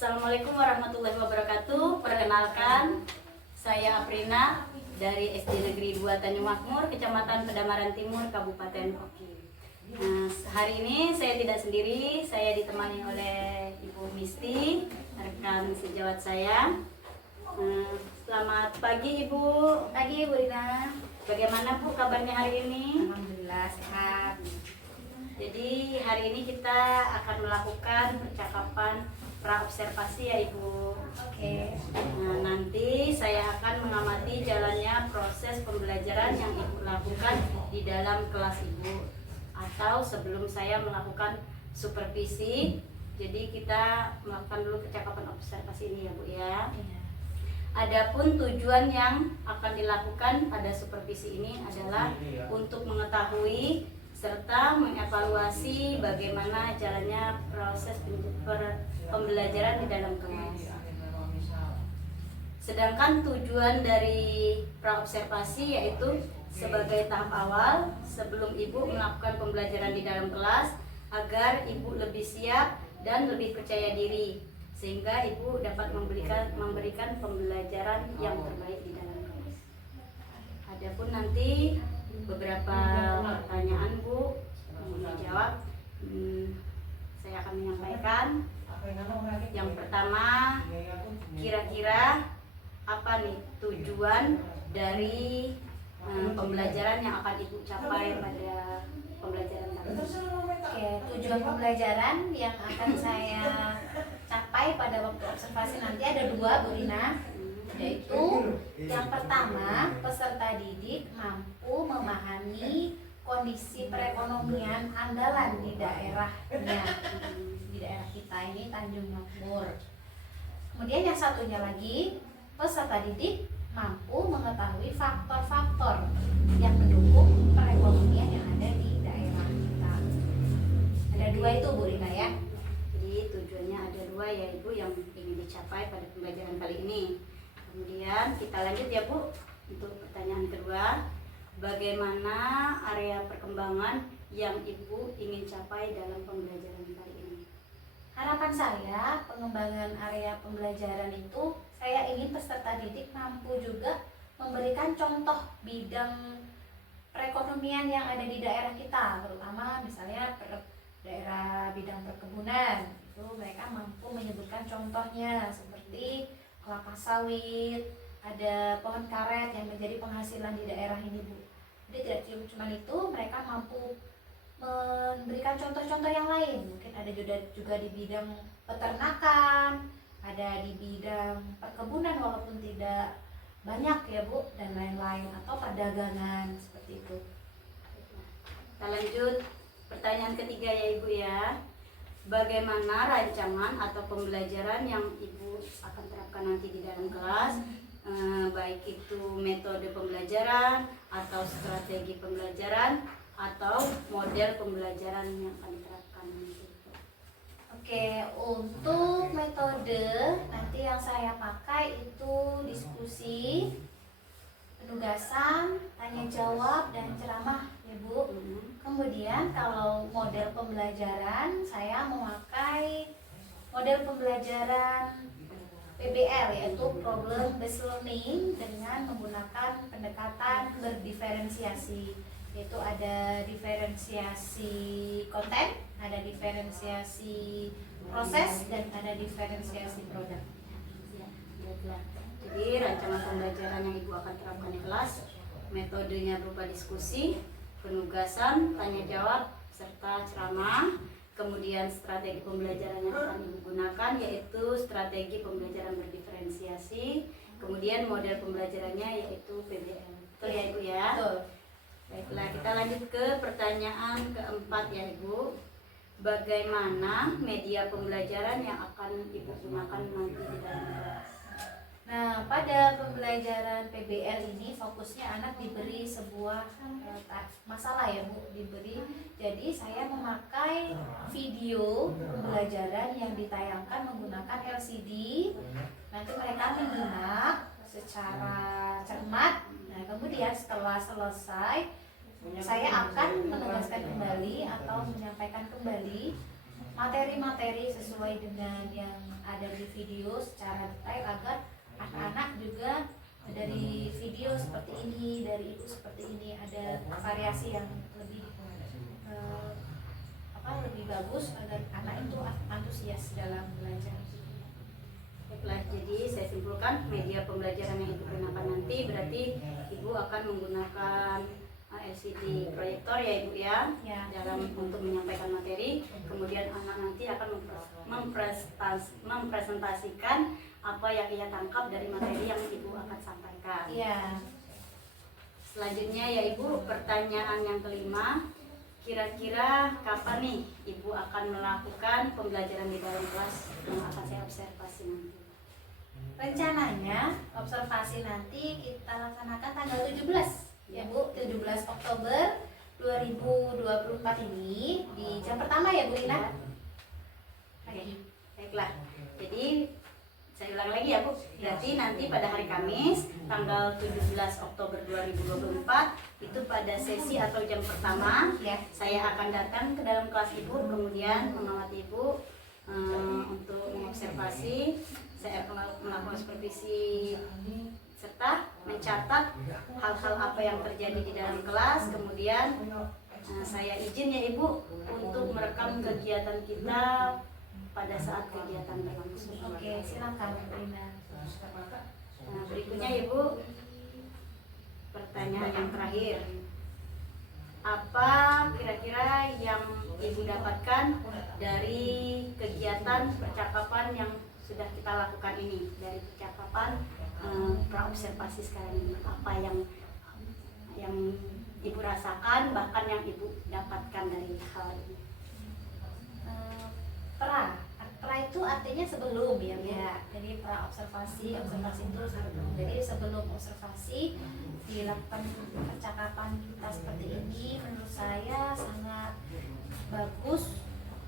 Assalamualaikum warahmatullahi wabarakatuh. Perkenalkan, saya Aprina dari SD Negeri 2 Tanjung Makmur, Kecamatan Pedamaran Timur, Kabupaten Oki. Nah, hari ini saya tidak sendiri, saya ditemani oleh Ibu Misti, rekan sejawat saya. Selamat pagi Ibu. Pagi Bu Rina. Bagaimana Bu kabarnya hari ini? Alhamdulillah sehat. Jadi hari ini kita akan melakukan percakapan praobservasi ya Ibu. Oke. Nah, nanti saya akan mengamati jalannya proses pembelajaran yang Ibu lakukan di dalam kelas Ibu atau sebelum saya melakukan supervisi. Jadi kita melakukan dulu percakapan observasi ini ya Bu ya. Iya. Adapun tujuan yang akan dilakukan pada supervisi ini adalah untuk mengetahui serta mengevaluasi bagaimana jalannya proses pembelajaran di dalam kelas. Sedangkan tujuan dari praobservasi yaitu sebagai tahap awal sebelum Ibu melakukan pembelajaran di dalam kelas agar Ibu lebih siap dan lebih percaya diri sehingga Ibu dapat memberikan pembelajaran yang terbaik di dalam kelas. Adapun nanti beberapa pertanyaan Bu dijawab, saya akan menyampaikan. Yang pertama, kira-kira apa nih tujuan dari pembelajaran yang akan Ibu capai pada pembelajaran kali ini? Oke, tujuan pembelajaran yang akan saya capai pada waktu observasi nanti ada dua Bu Rina, yaitu yang pertama peserta didik mampu memahami kondisi perekonomian andalan di daerahnya, di daerah kita ini Tanjung Makmur. Kemudian yang satunya lagi peserta didik mampu mengetahui faktor-faktor yang mendukung perekonomian yang ada di daerah kita. Ada dua itu Bu Rina ya. Jadi tujuannya ada dua ya Ibu yang ingin dicapai pada pembelajaran kali ini. Kemudian kita lanjut ya Bu untuk pertanyaan kedua. Bagaimana area perkembangan yang Ibu ingin capai dalam pembelajaran kali ini? Harapan saya pengembangan area pembelajaran itu saya ingin peserta didik mampu juga memberikan contoh bidang perekonomian yang ada di daerah kita, terutama misalnya daerah bidang perkebunan. Itu mereka mampu menyebutkan contohnya seperti kelapa sawit, ada pohon karet yang menjadi penghasilan di daerah ini Bu. Jadi tidak cuma itu, mereka mampu memberikan contoh-contoh yang lain. Mungkin ada juga di bidang peternakan, ada di bidang perkebunan walaupun tidak banyak ya Bu, dan lain-lain, atau perdagangan seperti itu. Kita lanjut pertanyaan ketiga ya Ibu ya. Bagaimana rancangan atau pembelajaran yang Ibu akan terapkan nanti di dalam kelas, baik itu metode pembelajaran atau strategi pembelajaran atau model pembelajaran yang akan diterapkan nanti? Oke, untuk metode nanti yang saya pakai itu diskusi, penugasan, tanya jawab, dan ceramah ya Bu. Kemudian kalau model pembelajaran saya memakai model pembelajaran PBL yaitu problem based learning dengan menggunakan pendekatan berdiferensiasi, yaitu ada diferensiasi konten, ada diferensiasi proses, dan ada diferensiasi produk. Jadi rancangan pembelajaran yang Ibu akan terapkan di kelas, metodenya berupa diskusi, penugasan, tanya jawab, serta ceramah. Kemudian strategi pembelajaran yang akan Ibu gunakan yaitu strategi pembelajaran berdiferensiasi. Kemudian model pembelajarannya yaitu PBL. Betul ya Ibu ya? Betul. Baiklah, kita lanjut ke pertanyaan keempat ya Ibu. Bagaimana media pembelajaran yang akan Ibu gunakan nanti di dalam kelas? Nah, pada pembelajaran PBL ini fokusnya anak diberi sebuah masalah ya Bu, diberi. Jadi saya memakai video pembelajaran yang ditayangkan menggunakan LCD. Nanti mereka menyimak secara cermat. Nah, kemudian setelah selesai saya akan menegaskan kembali atau menyampaikan kembali materi-materi sesuai dengan yang ada di video secara detail agar anak-anak juga dari video seperti ini, dari ibu seperti ini ada variasi yang lebih lebih bagus agar anak itu antusias dalam belajar. Baiklah, jadi saya simpulkan media pembelajaran yang ibu gunakan nanti berarti ibu akan menggunakan LCD proyektor ya ibu ya, dalam untuk menyampaikan materi. Kemudian anak nanti akan mempresentasikan apa yang ia tangkap dari materi yang ibu akan sampaikan. Ya. Selanjutnya ya ibu, pertanyaan yang kelima, kira-kira kapan nih ibu akan melakukan pembelajaran di dalam kelas yang akan saya observasi nanti? Rencananya observasi nanti kita laksanakan tanggal 17 ya Bu, 17 Oktober 2024 ini di jam pertama ya Bu Lina. Oke, baiklah. Jadi saya ulang lagi ya Bu. Berarti nanti pada hari Kamis tanggal 17 Oktober 2024 itu pada sesi atau jam pertama saya akan datang ke dalam kelas ibu, kemudian mengamati ibu untuk mengobservasi. Saya akan melakukan supervisi serta mencatat hal-hal apa yang terjadi di dalam kelas. Kemudian saya izin ya ibu untuk merekam kegiatan kita pada saat kegiatan berlangsung. Oke, silakan Bu Rina. Nah, berikutnya ibu, pertanyaan yang terakhir, apa kira-kira yang ibu dapatkan dari kegiatan percakapan yang sudah kita lakukan ini, dari percakapan praobservasi sekarang ini? Apa yang ibu rasakan, bahkan yang ibu dapatkan dari hal ini? Pra itu artinya sebelum ya. Jadi observasi itu sebelum. Jadi sebelum observasi dilakukan percakapan kita seperti ini, menurut saya sangat bagus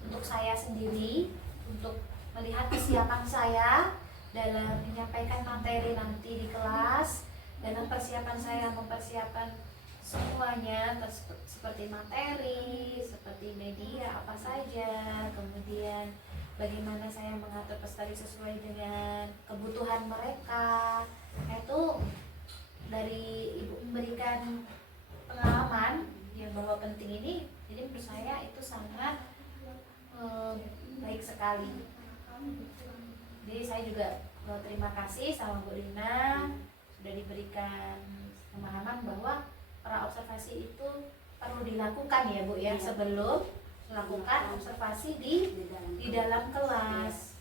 untuk saya sendiri, untuk melihat kesiapan saya dalam menyampaikan materi nanti di kelas, dalam persiapan saya mempersiapkan semuanya seperti materi, seperti media apa saja, kemudian bagaimana saya mengatur peserta sesuai dengan kebutuhan mereka. Itu dari ibu memberikan pengalaman yang bahwa penting ini, jadi menurut saya itu sangat baik sekali. Jadi saya juga terima kasih sama Bu Rina sudah diberikan pemahaman bahwa praobservasi itu perlu dilakukan ya Bu ya, sebelum melakukan observasi di dalam kelas.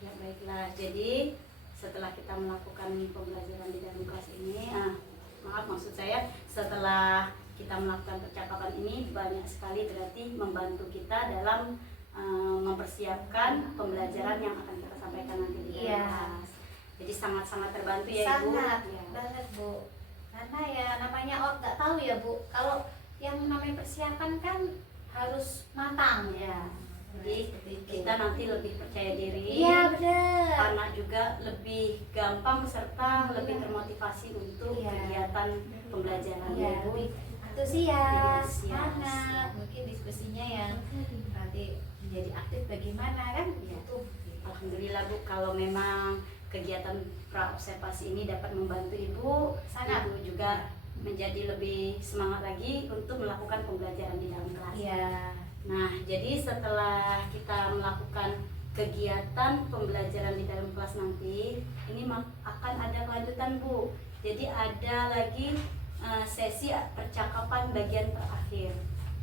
Ya baiklah, jadi setelah kita melakukan pembelajaran di dalam kelas ini, maksud saya setelah kita melakukan percakapan ini banyak sekali berarti membantu kita dalam mempersiapkan pembelajaran yang akan kita sampaikan nanti di dalam kelas. Jadi sangat-sangat terbantu ya Ibu. Sangat banget Bu. Karena ya namanya nggak tahu ya Bu, kalau yang namanya persiapan kan harus matang ya. Jadi kita nanti lebih percaya diri. Iya benar. Anak juga lebih gampang serta lebih termotivasi untuk kegiatan pembelajaran Ibu. Antusias, semangat. Mungkin diskusinya yang nanti menjadi aktif bagaimana kan? Itu. Alhamdulillah Bu, kalau memang kegiatan praobservasi ini dapat membantu Ibu, Ibu juga menjadi lebih semangat lagi untuk melakukan pembelajaran di dalam kelas. Nah, jadi setelah kita melakukan kegiatan pembelajaran di dalam kelas nanti, ini akan ada kelanjutan Bu. Jadi ada lagi sesi percakapan bagian terakhir.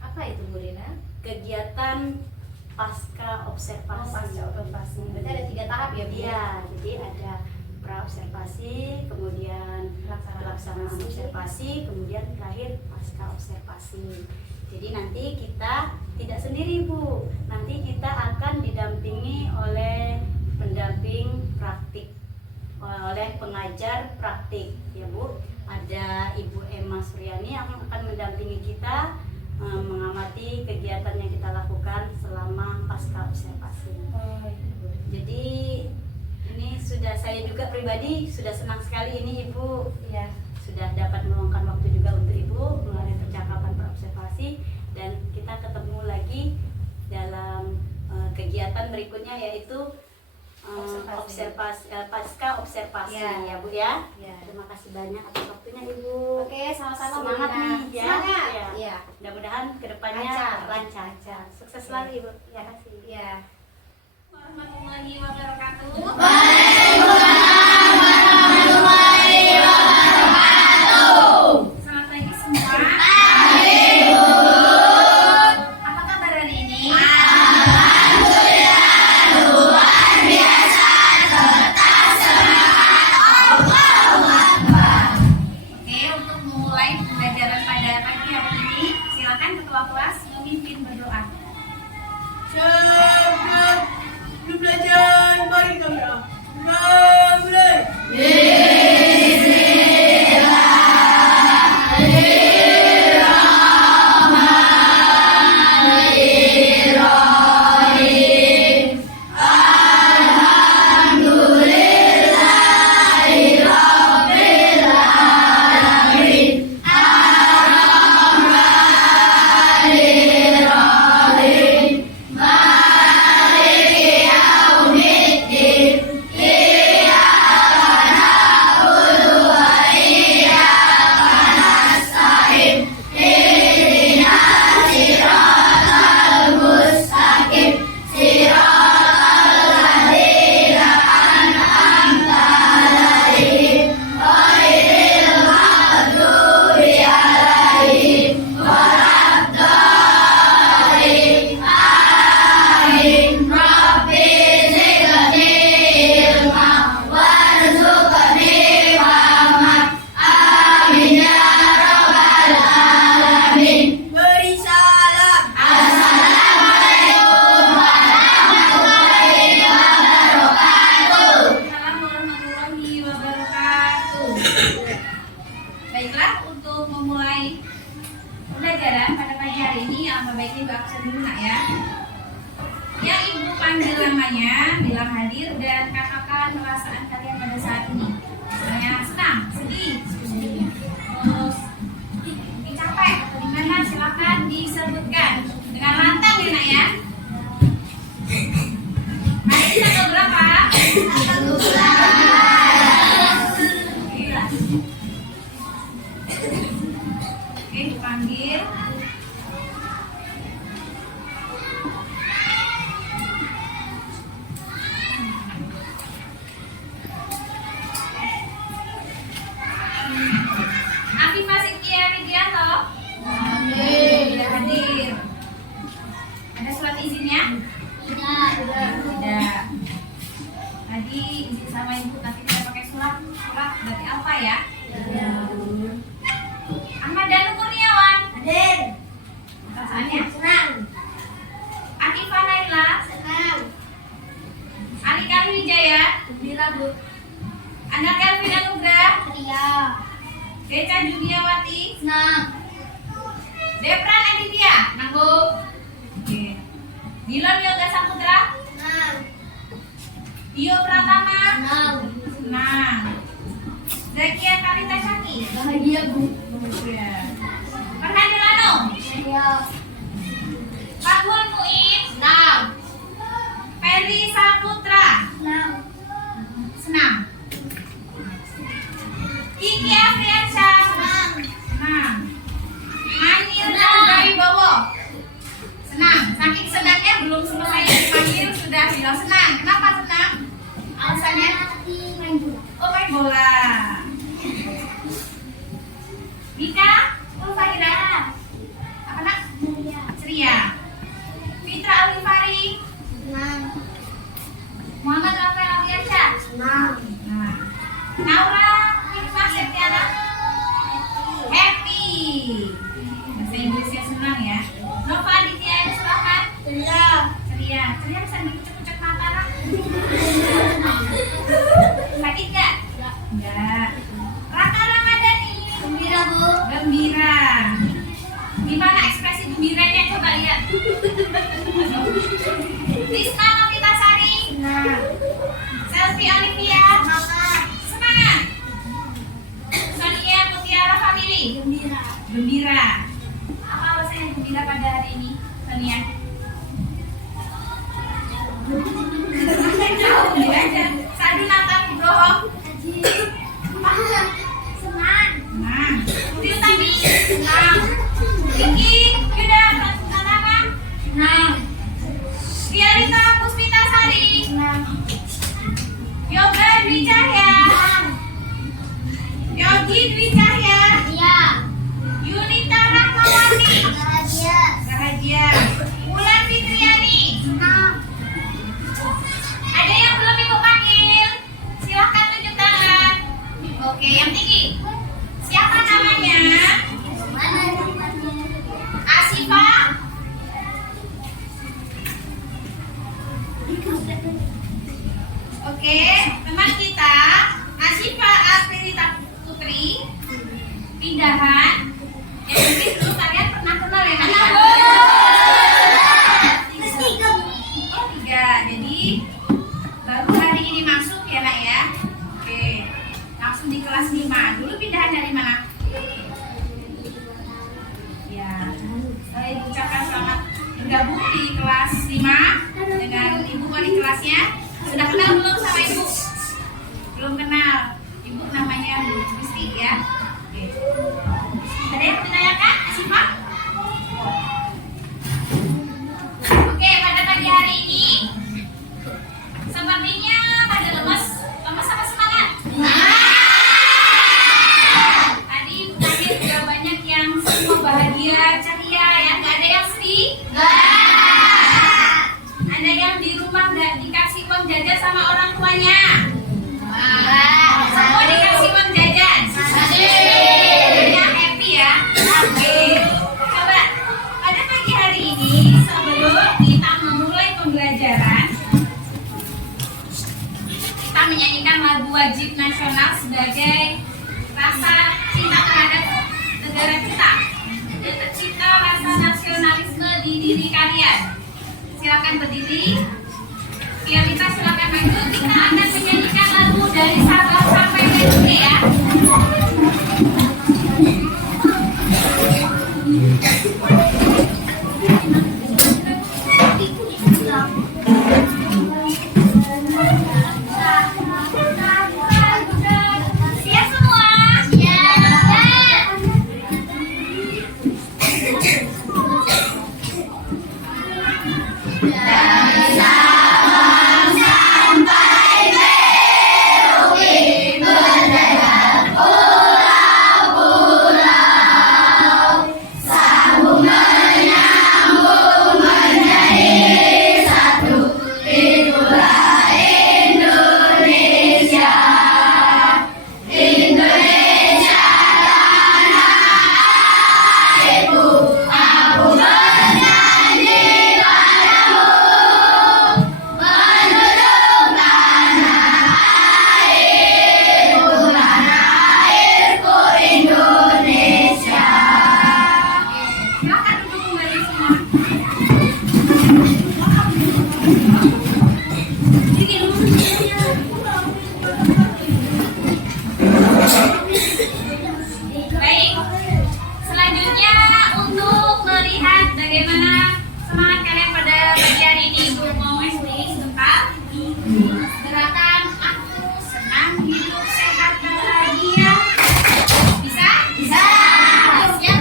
Apa itu Bu Rina? Kegiatan pasca observasi. Pasca observasi. Berarti ada 3 tahap ya Bu? Iya, jadi ada praobservasi, kemudian pelaksanaan observasi, kemudian terakhir pasca observasi. Jadi nanti kita tidak sendiri Bu, nanti kita akan didampingi oleh pendamping praktik, oleh pengajar praktik ya Bu. Ada Ibu Emma Suryani yang akan mendampingi kita mengamati kegiatan yang kita lakukan selama pasca observasi. Jadi ini saya juga pribadi sudah senang sekali ini Ibu sudah dapat meluangkan waktu juga untuk Ibu melalui percakapan praobservasi, dan kita ketemu lagi dalam kegiatan berikutnya yaitu Observasi. pasca observasi Ya. ya Bu ya. Ya. Terima kasih banyak atas waktunya Ibu. Oke, sama-sama Bu Semangat Lina. nih ya. Semangat. Ya. Iya. Mudah-mudahan kedepannya Lancar. lancar. Sukses selalu Ibu. Terima kasih. Iya. Warahmatullahi wabarakatuh. Selamat pagi semua. Apa kabar hari ini? Oke, untuk memulai pembelajaran pada pagi hari ini, silakan ketua kelas memimpin berdoa. Sebelum belajar, mari kami doa. Mulai. Beri salam. Assalamualaikum warahmatullahi wabarakatuh. Baiklah, untuk memulai pembelajaran pada pagi hari ini, alangkah baiknya Ibu absen dulu nak ya. Yang Ibu panggil namanya, bilang hadir dan katakan perasaan kalian pada saat ini. Misalnya senang, sedih, terus mungkin capek atau gimana, silakan disebutkan dengan lantang ya nak ya. Hari ini tanggal berapa? Oke, dipanggil. Aktifasi Kia Widianto. Sudah hadir. Ada surat izinnya? Tidak. Tadi izin sama ibu, tapi kita pakai surat. Surat berarti apa ya? Ahmad Danu Kurniawan. Hadir. Perasaannya? Senang. Atifa Naila. Senang. Ali Kalwi Wijaya. Gembira, Bu. Anda Kelvin Anugrah. Iya. Deca Juniawati. Senang. Depran Aditya. Nanggu. Oke. Dilan Yoga Saputra. Senang. Tio Pratama. Senang. Senang. Zakia Kalita Syaki. Bahagia, Bu. Iya. Farhan Milano. Iya. Fathul Muin. Senang. Ferry Saputra. Senang. Senang. Kiki Afriansyah. Senang. Senang. Manir Wibowo. Senang. Saking senangnya belum selesai dipanggil sudah bilang senang. Kenapa senang? Alasannya? Main bola. Oh, main bola. Mika Ulfahira. Apa nak? Ceria. Fitra Alifari. Senang. Muhammad Rafael Aliansyah. Senang. Nah. Naura Hikmah Septiana. Happy. Bahasa Inggrisnya senang ya. Nova Aditya silahkan. Ceria. Ceria. Ceria bisa dikucek-kucek mata nak. Sakit gak? Enggak. Raka Ramadhani. Gembira, Bu. Gembira. Gimana ekspresi gembiranya, coba lihat. Rizka Novitasari. Senang. Selfie Olivia. Semangat. Semangat. Sonia Mutiara Family. Gembira. Gembira. Apa alasannya gembira pada hari ini, Sonia? belajar. Sadu natap Ibrahim. Senang. Nah, Tiu Tami. Nah, Vicky, Yuda, Tanama. Nah, Tiarita Puspita Sari. Yoga Dwi Cahya. Yogi Dwi Cahya. Iya. Yunita Rahmawati. Bahagia. Bahagia. Wulan Fitriani. Senang. Ada yang belum Ibu panggil? Silahkan tunjuk tangan. Oke, yang tinggi. Siapa namanya? Mana tempatnya? Asifa. Oke, teman kita Asifa Aprita Putri. Pindahan. Yang mungkin dulu kalian pernah kenal ya? Oh, 3. Jadi baru hari ini masuk ya nak ya. Oke, langsung di kelas 5. Dulu pindahan dari mana? Ya, saya ucapkan selamat bergabung di kelas 5 dengan ibu wali kelasnya. Sudah kenal belum sama ibu? Belum kenal. Ibu namanya Bu Kristi ya. Oke. Ada yang menanyakan, Asifa? Oke, pada pagi hari ini sepertinya pada lemes apa semangat? Tadi terakhir juga banyak yang semua bahagia, ceria ya, nggak ada yang sedih? Ada yang di rumah nggak dikasih uang jajan sama orang tuanya? Semua dikasih uang jajan? Yang happy ya? Oke. Coba pada pagi hari ini sebelum kita memulai pembelajaran, kita menyanyikan lagu wajib nasional sebagai rasa cinta terhadap negara kita dan tercipta rasa nasionalisme di diri kalian. Silakan berdiri. Kita silakan maju. Kita akan menyanyikan lagu dari Sabang sampai Merauke ya. Siap semua? Silakan duduk kembali semua. Baik, selanjutnya untuk melihat bagaimana semangat kalian pada pagi hari ini, Ibu mau explain sebentar. Gerakan aku senang hidup sehat bahagia. Bisa? Bisa. Siap?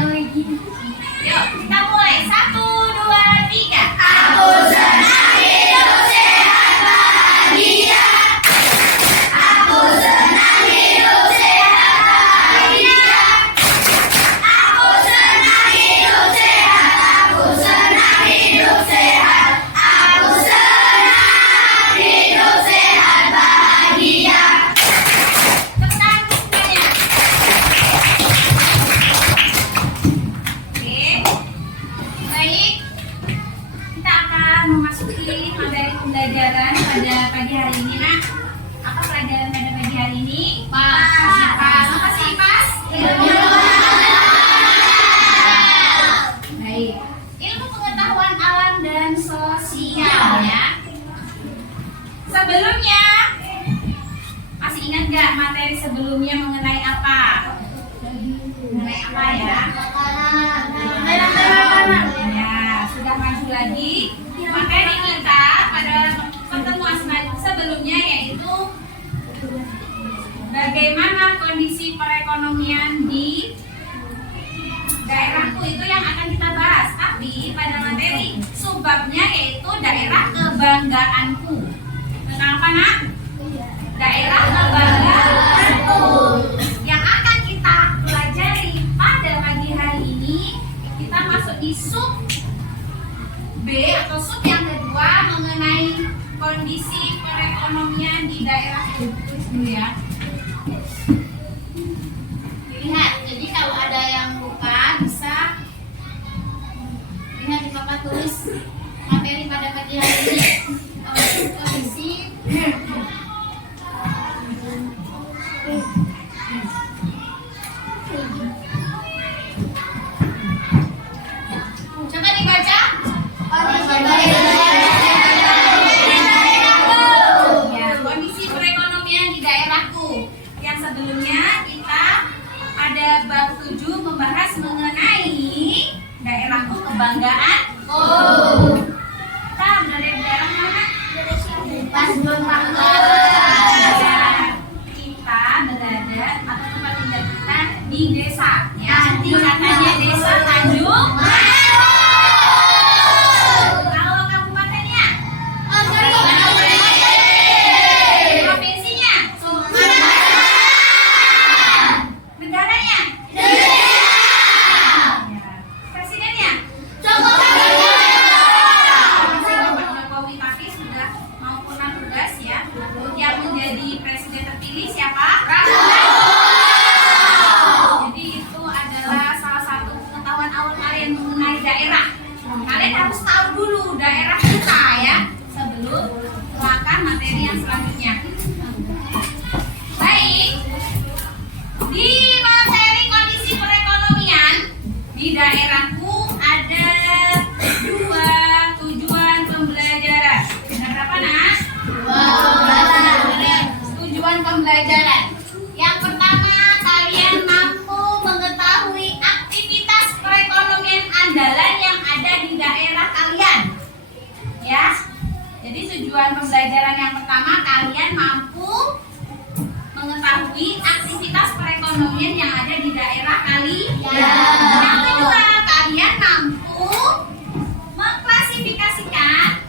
Yuk, kita mulai. 1, 2, 3. Aku senang hidup sehat bahagia. Aku senang hidup sehat bahagia. Aku senang hidup sehat. Aku senang hidup sehat. Aku senang hidup sehat bahagia. Tekan bukanya. Oke, baik. Kita akan memasuki materi pembelajaran pada pagi hari ini, nak. Apa pelajaran pada pagi hari ini? Pas. Apa sih pas? Baik. Ilmu pengetahuan alam dan sosial ya. Sebelumnya, masih ingat nggak materi sebelumnya mengenai apa? Mengenai apa ya? Ya, sudah maju lagi. Materi kita pada pertemuan sebelumnya bagaimana kondisi perekonomian di daerahku, itu yang akan kita bahas. Tapi pada materi subbabnya yaitu daerah kebanggaanku. Kenapa nak? Daerah kebanggaanku. Yang akan kita pelajari pada pagi hari ini, kita masuk di sub B atau sub yang kedua mengenai kondisi perekonomian di daerahku. Tulis dulu ya. Lihat, jadi kalau ada yang lupa bisa lihat di papan tulis materi pada pagi hari ini. Kondisi coba dibaca. Ya, kondisi perekonomian di daerahku. Yang sebelumnya kita pada bab 7 membahas mengenai daerahku kebanggaan. Kita berada di daerah mana? Ya, kita berada atau tempat tinggal kita di desa. Ya, tingkatannya desa Tanjung. Kalau kabupatennya, provinsinya, negaranya, ya, presidennya. Pak Jokowi tapi sudah mau pulang tugas ya. Yang menjadi presiden terpilih siapa? Jadi itu adalah salah satu pengetahuan awal kalian mengenai daerah. Kalian harus tahu dulu daerah kita ya sebelum melakukan materi yang selanjutnya. Baik, di materi kondisi perekonomian di daerahku ada 2 tujuan pembelajaran. Ada berapa nak? 2 tujuan pembelajaran. Yang pertama, kalian mampu mengetahui aktivitas perekonomian andalan yang ada di daerah kalian. Ya. Jadi tujuan pembelajaran yang pertama, kalian mampu mengetahui aktivitas perekonomian yang ada di daerah kalian. Yang kedua, kalian mampu mengklasifikasikan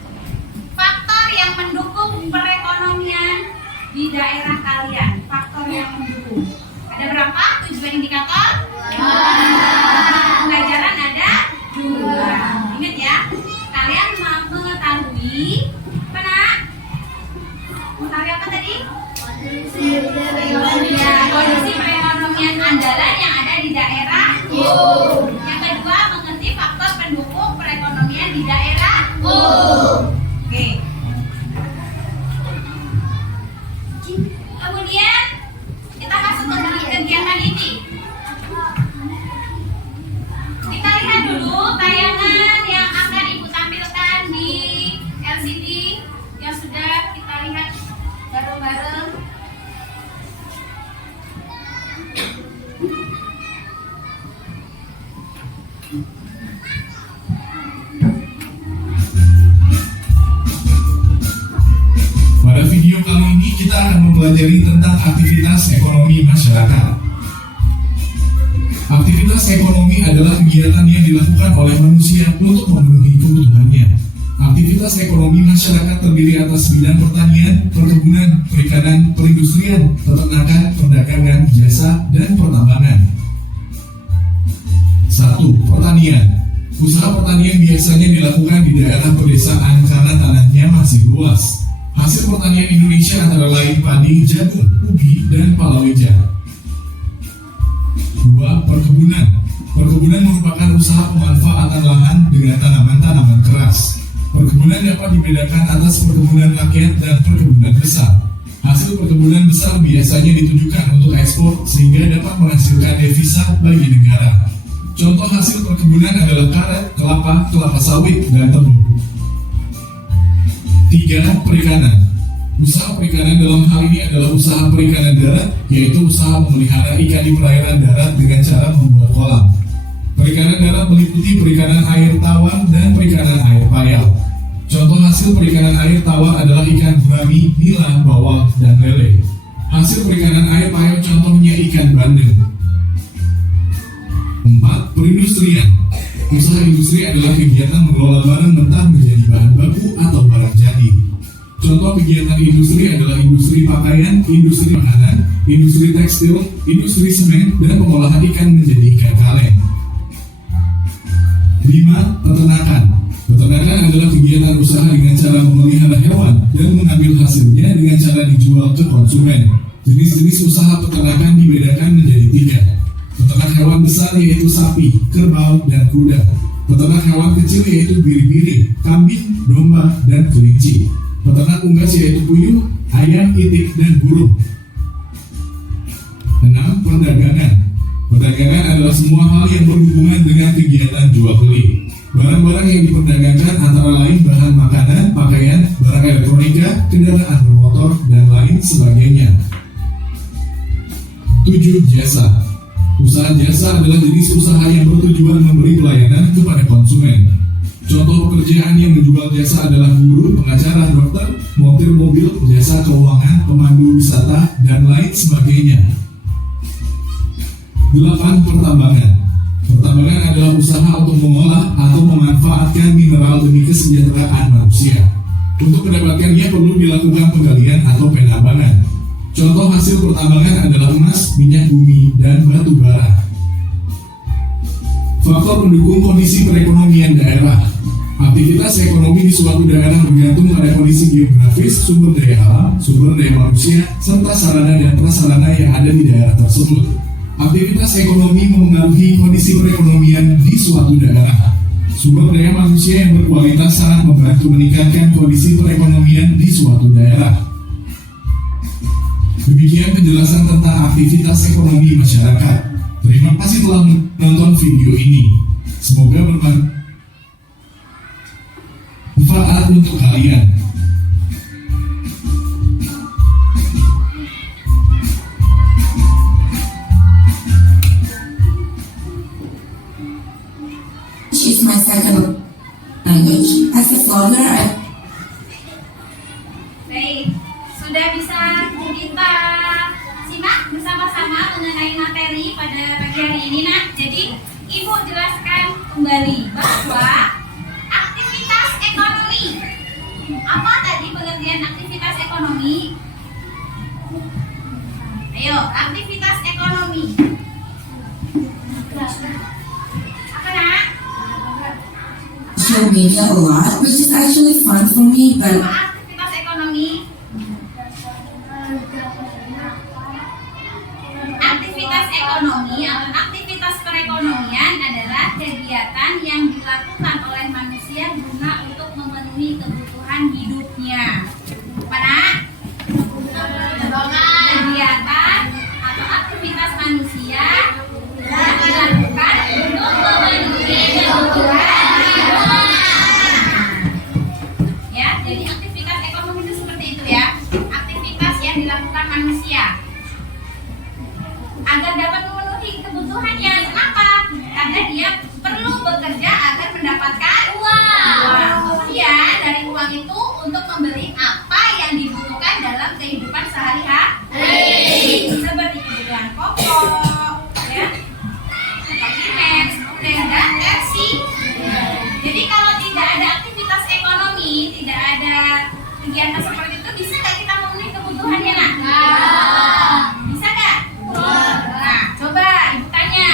faktor yang mendukung perekonomian di daerah kalian. Faktor yang mendukung. Ada berapa tujuan indikator? Pembelajaran ada 2. Ingat ya, kalian mampu mengetahui mengetahui apa tadi? Kondisi perekonomian andalan yang ada di daerah. Yang kedua, mengerti faktor pendukung perekonomian di daerah. Oke. Kemudian kita masuk ke kegiatan ini. Kita lihat dulu tayangan yang akan Ibu tampilkan di LCD yang sudah kita lihat bareng-bareng. Pada video kali ini kita akan mempelajari tentang aktivitas ekonomi masyarakat. Aktivitas ekonomi adalah kegiatan yang dilakukan oleh manusia untuk memenuhi kebutuhannya. Aktivitas ekonomi masyarakat terdiri atas bidang pertanian, perkebunan, perikanan, perindustrian, peternakan, perdagangan, jasa, dan pertambangan. 1. Pertanian. Usaha pertanian biasanya dilakukan di daerah pedesaan karena tanahnya masih luas. Hasil pertanian Indonesia antara lain padi, jagung, ubi, dan palawija. 2. Perkebunan. Perkebunan merupakan usaha pemanfaatan lahan dengan tanaman-tanaman keras. Perkebunan dapat dibedakan atas perkebunan rakyat dan perkebunan besar. Hasil perkebunan besar biasanya ditujukan untuk ekspor sehingga dapat menghasilkan devisa bagi negara. Contoh hasil perkebunan adalah karet, kelapa, kelapa sawit, dan tebu. 3. Perikanan. Usaha perikanan dalam hal ini adalah usaha perikanan darat, yaitu usaha memelihara ikan di perairan darat dengan cara membuat kolam. Perikanan darat meliputi perikanan air tawar dan perikanan air payau. Contoh hasil perikanan air tawar adalah ikan gurami, nila, bawal, dan lele. Hasil perikanan air payau contohnya ikan bandeng. 4. Perindustrian. Usaha industri adalah kegiatan mengolah barang mentah menjadi bahan baku atau barang jadi. Contoh kegiatan industri adalah industri pakaian, industri makanan, industri tekstil, industri semen, dan pengolahan ikan menjadi ikan kaleng. 5. Peternakan. Peternakan adalah kegiatan usaha dengan cara memelihara hewan dan mengambil hasilnya dengan cara dijual ke konsumen. Jenis-jenis usaha peternakan dibedakan menjadi 3. Peternak hewan besar yaitu sapi, kerbau, dan kuda. Peternak hewan kecil yaitu biri-biri, kambing, domba, dan kelinci. Peternak unggas yaitu puyuh, ayam, itik, dan burung. 6. Perdagangan. Perdagangan adalah semua hal yang berhubungan dengan kegiatan jual beli. Barang-barang yang diperdagangkan antara lain bahan makanan, pakaian, barang elektronika, kendaraan bermotor, dan lain sebagainya. 7. Jasa. Usaha jasa adalah jenis usaha yang bertujuan memberi pelayanan kepada konsumen. Contoh pekerjaan yang menjual jasa adalah guru, pengacara, dokter, montir mobil, jasa keuangan, pemandu wisata, dan lain sebagainya. 8. Pertambangan. Pertambangan adalah usaha untuk mengolah atau memanfaatkan mineral demi kesejahteraan manusia. Untuk mendapatkannya perlu dilakukan penggalian atau penambangan. Contoh hasil pertambangan adalah emas, minyak bumi, dan batu bara. Faktor pendukung kondisi perekonomian daerah. Aktivitas ekonomi di suatu daerah bergantung pada kondisi geografis, sumber daya alam, sumber daya manusia, serta sarana dan prasarana yang ada di daerah tersebut. Aktivitas ekonomi memengaruhi kondisi perekonomian di suatu daerah. Sumber daya manusia yang berkualitas sangat membantu meningkatkan kondisi perekonomian di suatu daerah. Demikian penjelasan tentang aktivitas ekonomi masyarakat. Terima kasih telah menonton video ini. Semoga bermanfaat untuk kalian. Is my second language. As a scholar, Baik, sudah bisa kita simak bersama-sama mengenai materi pada pagi hari ini, Nak. Jadi, Ibu jelaskan kembali bahwa aktivitas ekonomi. Apa tadi pengertian aktivitas ekonomi? Ayo, aktivitas ekonomi. Apa, Nak? social media a lot, which is actually fun for me, but Apa aktivitas ekonomi? Aktivitas ekonomi atau aktivitas perekonomian adalah kegiatan yang dilakukan oleh manusia guna untuk memenuhi kebutuhan hidupnya. Mana? Kegiatan atau aktivitas manusia yang dilakukan untuk memenuhi kebutuhan hidupnya. Ya, jadi aktivitas ekonomi itu seperti itu ya. Aktivitas yang dilakukan manusia agar dapat memenuhi kebutuhannya. Kenapa? Karena dia perlu bekerja agar mendapatkan uang. Kemudian dari uang itu untuk membeli apa yang dibutuhkan dalam kehidupan sehari-hari, seperti kebutuhan pokok, ya, apartemen, dan taksi. Jadi kalau tidak ada aktivitas ekonomi, tidak ada kegiatan seperti itu, bisa nggak kita memenuhi kebutuhannya, Nak? Bisa nggak? Nah, coba Ibu tanya.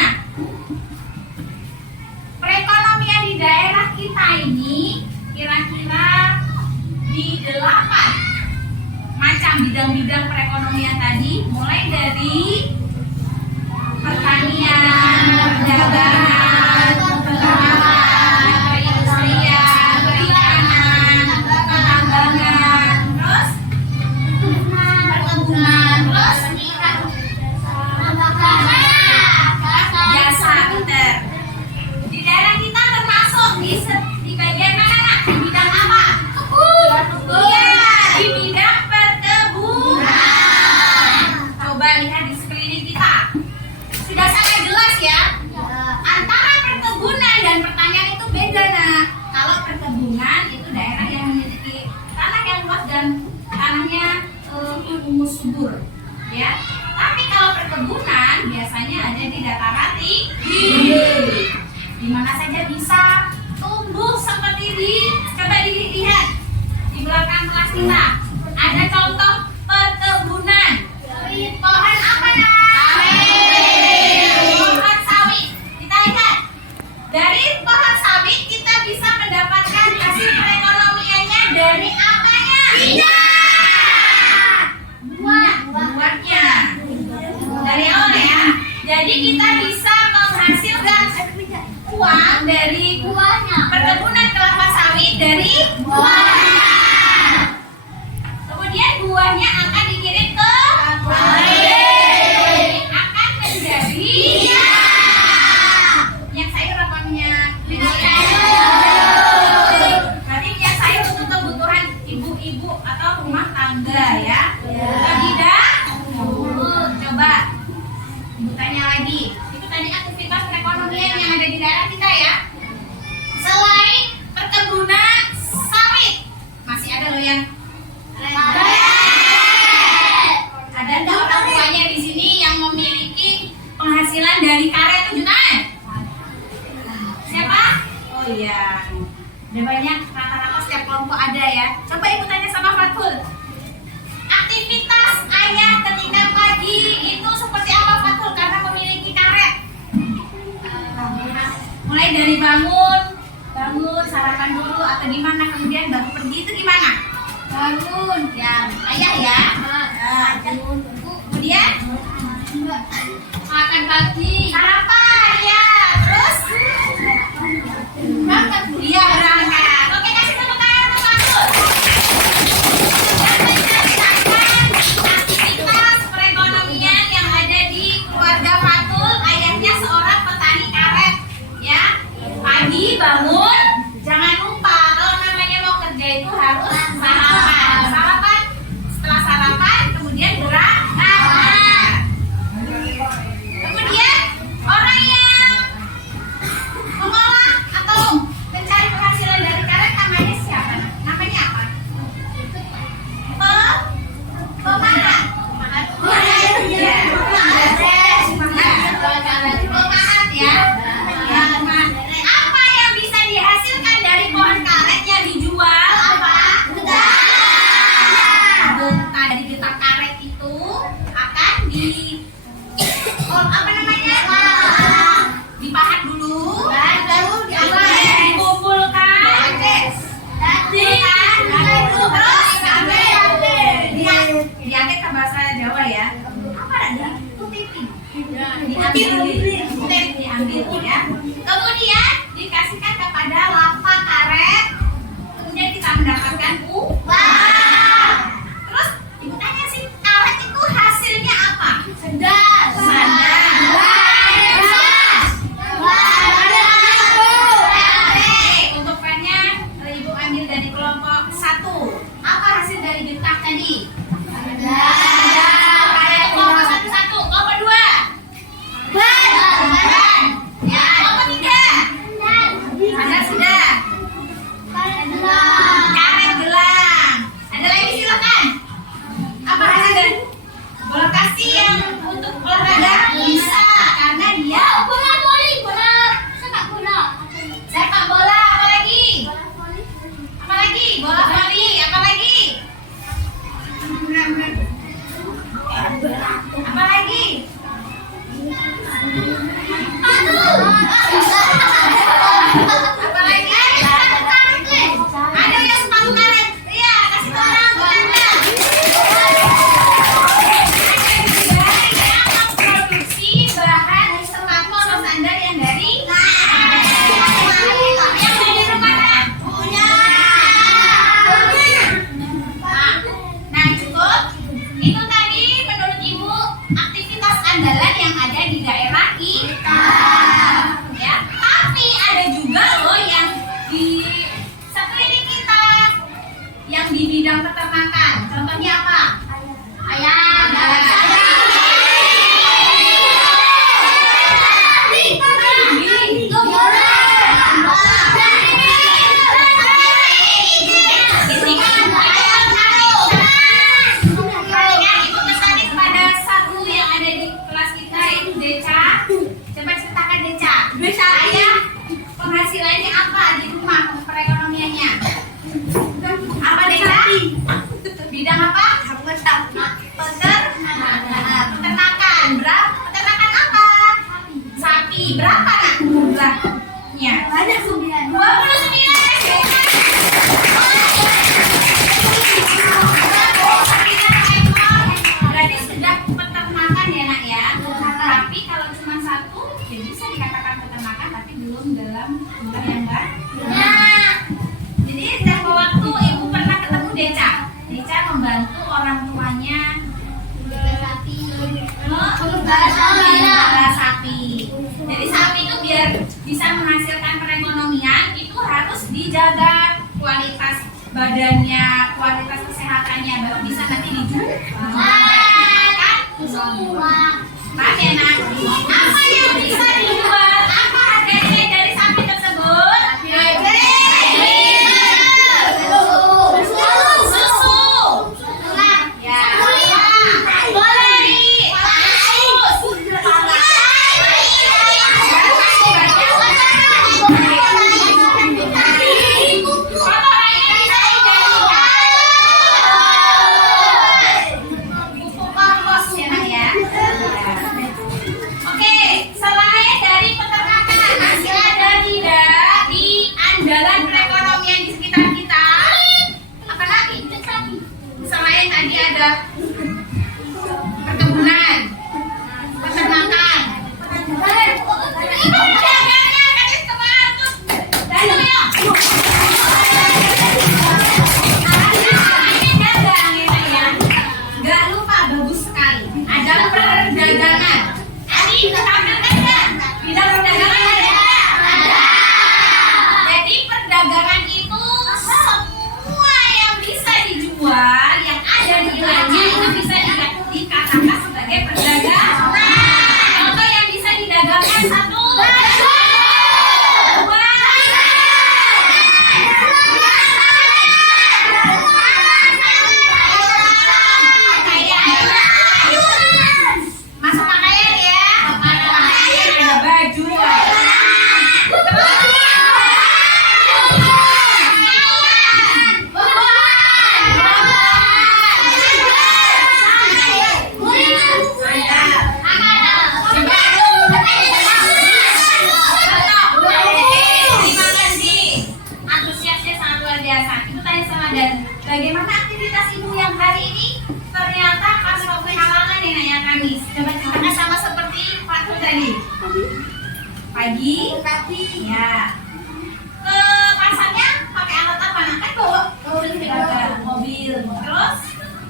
Perekonomian di daerah kita ini kira-kira di 8 macam bidang-bidang perekonomian tadi, mulai dari pertanian, perdagangan, peternakan, perindustrian, perikanan, pertambangan, terus perkebunan, terus jasa, bener. Di daerah kita termasuk di bagian mana, Nak? Di bidang apa? Iya, di bidang perkebunan. Coba lihat di sekeliling kita. Sudah sangat jelas ya. Antara perkebunan dan pertanian itu beda, Nak. Kalau perkebunan itu daerah yang memiliki tanah yang luas dan tanahnya humus subur. ya. Tapi kalau perkebunan biasanya ada di dataran tinggi. Di mana saja bisa tumbuh seperti ini. Coba dilihat di belakang kelas kita. Ada contoh perkebunan. Pohon apa nak? Sawit. Pohon sawit. Kita lihat. Dari pohon sawit kita bisa mendapatkan hasil perekonomiannya dari apanya? Buahnya. Dari awal ya. Jadi kita bisa menghasilkan uang dari buahnya. Perkebunan kelapa sawit dari buahnya. Kemudian buahnya akan dikirim ke pabrik. Akan menjadi minyak sayur apa minyak berarti minyak sayur untuk kebutuhan ibu-ibu atau rumah tangga ya. Tidak? Coba ibu tanya lagi. Itu tadi aktivitas perekonomian yang ada di daerah kita ya. Selain perkebunan sawit, masih ada loh yang ada nggak orang tuanya di sini yang memiliki penghasilan dari karet tunjukkan? Siapa? Oh iya, ada banyak, rata-rata setiap kelompok ada ya. Coba ibu tanya sama Fatul. Aktivitas ayah ketika pagi itu seperti apa Fatul? Karena memiliki karet. Mulai dari bangun sarapan dulu atau gimana, kemudian baru pergi itu gimana? Bangun, ya ayah ya. Kemudian makan pagi, sarapan ya. Terus berangkat kuliah, berangkat. Oke, kasih tepuk tangan untuk Fatul. Dan menceritakan aktivitas perekonomian yang ada di keluarga Fatul. Ayahnya seorang petani karet ya. Pagi bangun, jangan lupa kalau namanya mau kerja itu harus sarapan. Setelah sarapan kemudian berangkat. Kemudian orang yang mengolah atau mencari penghasilan dari karet namanya siapa? Namanya apa? Pemahat. Pemahat ya. Apa yang bisa dihasilkan dari pohon karet yang dijual? Apa? Getah. Dari getah karet itu akan dipahat dulu, baru dikumpulkan, terus diangkat ke bahasa Jawa ya. Apa ada? Diambil ya. Kemudian dikasihkan kepada lapa karet. Kemudian kita mendapatkan uang. Terus ibu tanya sih, karet itu hasilnya apa? Sandal. Untuk pennya ibu ambil dari kelompok 1. Apa hasil dari getah tadi? Ada kelompok 1. Kelompok 2. Ban. Ya, kelompok 3. Ada sudah. Karet gelang. Ada lagi silakan. Apa hasil dari bola kasti yang untuk olahraga? Bisa, karena dia bola voli, bola sepak bola. Sepak bola, apa lagi? Apa lagi? Bola voli, apa lagi? Apa lagi? Apa lagi? Ada yang sepatu karet. Iya, kasih tahu orang Belanda. Yang memproduksi bahan sepatu atau sandal yang dari yang dari mana? Nah, cukup. Itu tadi menurut ibu aktivitas andalan yang ada di daerah kita. Ya, tapi ada juga loh yang di sekeliling kita yang di bidang peternakan. Contohnya apa? Ayam. Ibu Pengembala sapi. Jadi sapi itu biar bisa menghasilkan perekonomian itu harus dijaga kualitas badannya, kualitas kesehatannya, baru bisa nanti dijual. Maaf ya nak, apa yang bisa dijual? Apa harganya dari sapi tersebut? Susu. Ya. Oke, selain dari peternakan masih ada tidak di andalan perekonomian di sekitar kita? Apa lagi? Selain tadi ada perkebunan, peternakan. Gak lupa, bagus sekali. Ada perdagangan. Adi, tampilkan nggak? Bidang perdagangan ada? Ada. Jadi perdagangan itu semua yang bisa dijual, yang ada di nilainya itu bisa dikatakan sebagai perdagangan. Contoh yang bisa didagangkan satu. Masuk pakaian ya. Pakaian ada baju. Terima kasih. Antusiasnya sangat luar biasa. Itu tanya sama Dan. Bagaimana aktivitas ibu yang hari ini? Ternyata pas waktu halangan nih nanya Kamis. Coba caranya sama seperti Pak Tur tadi. Pagi. Ya. Ke pasarnya pakai alat apa? Nah, kan bawa mobil. Terus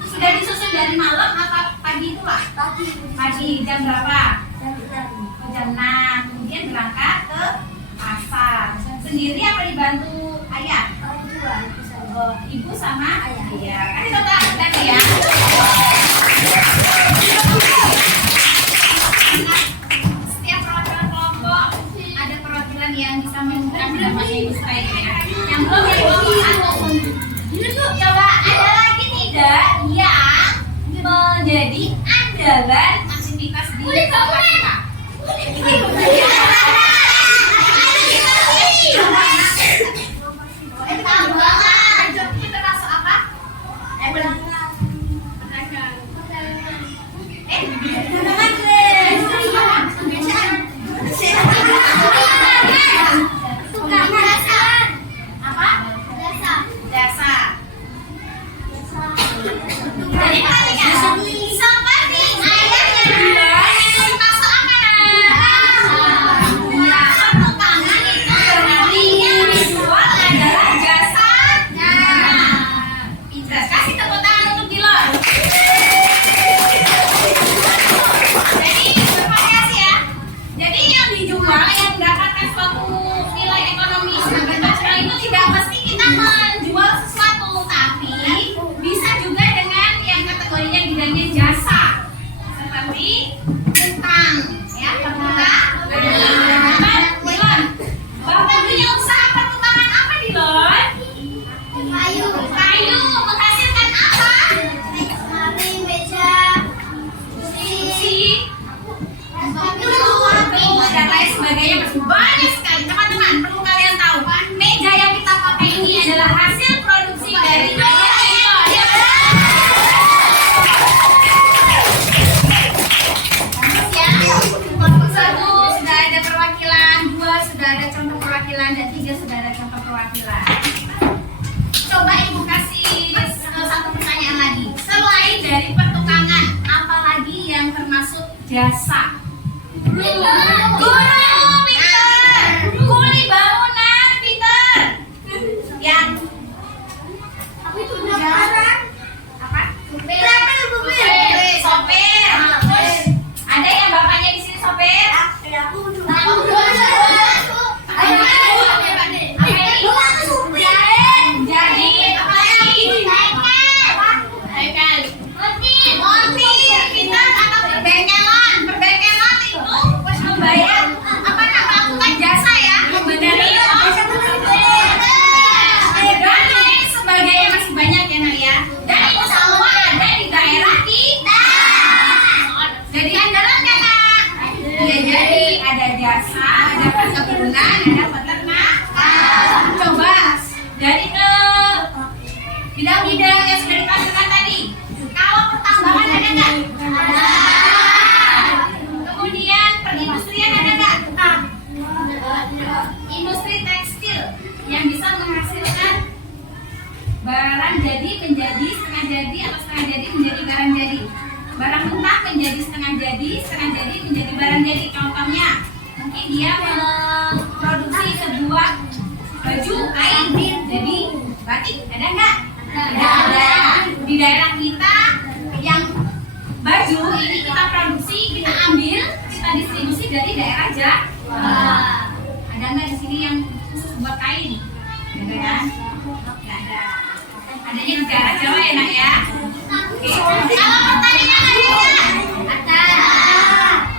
sudah disusun dari malam atau pagi itu Pak? Pagi. Jam berapa? Jam 6. Kemudian berangkat ke pasar. Sendiri apa dibantu ayah? Oh, ibu sama ayah. Iya, kan itu tadi ya. Setiap perwakilan kelompok ada perwakilan yang bisa mengungkapkan pendapatnya ibu saya ya. Yang belum satu. Coba ada lagi tidak yang menjadi andalan aktivitas di tempat kita? Itu termasuk apa? Jasa. Jadi paling seperti ayahnya itu masuk apa nah? Ya, pertukangan itu berarti yang dijual adalah jasa. Pintar. Kasih tepuk tangan untuk Dilor. Jadi bervariasi ya. Jadi yang dijual yang mendapatkan suatu nilai ekonomis internasional itu tidak mesti kita menjual sesuatu, tapi bisa juga dengan yang kategorinya bidangnya jasa seperti utang ya, pertukangan. Dilor, Bapak punya usaha pertukangan apa Dilor? Kayu menghasilkan apa? Kursi, dan lain sebagainya, masih banyak sekali. Teman-teman perlu kalian tahu, meja yang kita pakai ini adalah hasil produksi dari ayah Dilor. Ya, kelompok 1 sudah ada perwakilan, 2 sudah ada contoh perwakilan, dan 3 sudah ada contoh perwakilan. Coba ibu kasih satu pertanyaan lagi. Selain dari pertukangan, apalagi yang termasuk jasa? Guru, pinter. Kuli bangunan, pinter. Yang apa? Sopir. barang mentah menjadi setengah jadi menjadi barang jadi. Contohnya, mungkin dia memproduksi sebuah baju kain jadi batik. Ada nggak? Ada. Di daerah kita yang baju ini kita produksi, kita ambil, kita distribusi dari daerah Jawa. Ada nggak di sini yang khusus buat kain? Ada kan? Nggak ada. Adanya di daerah Jawa ya nak ya. Oke. Kalau pertanyaan ada.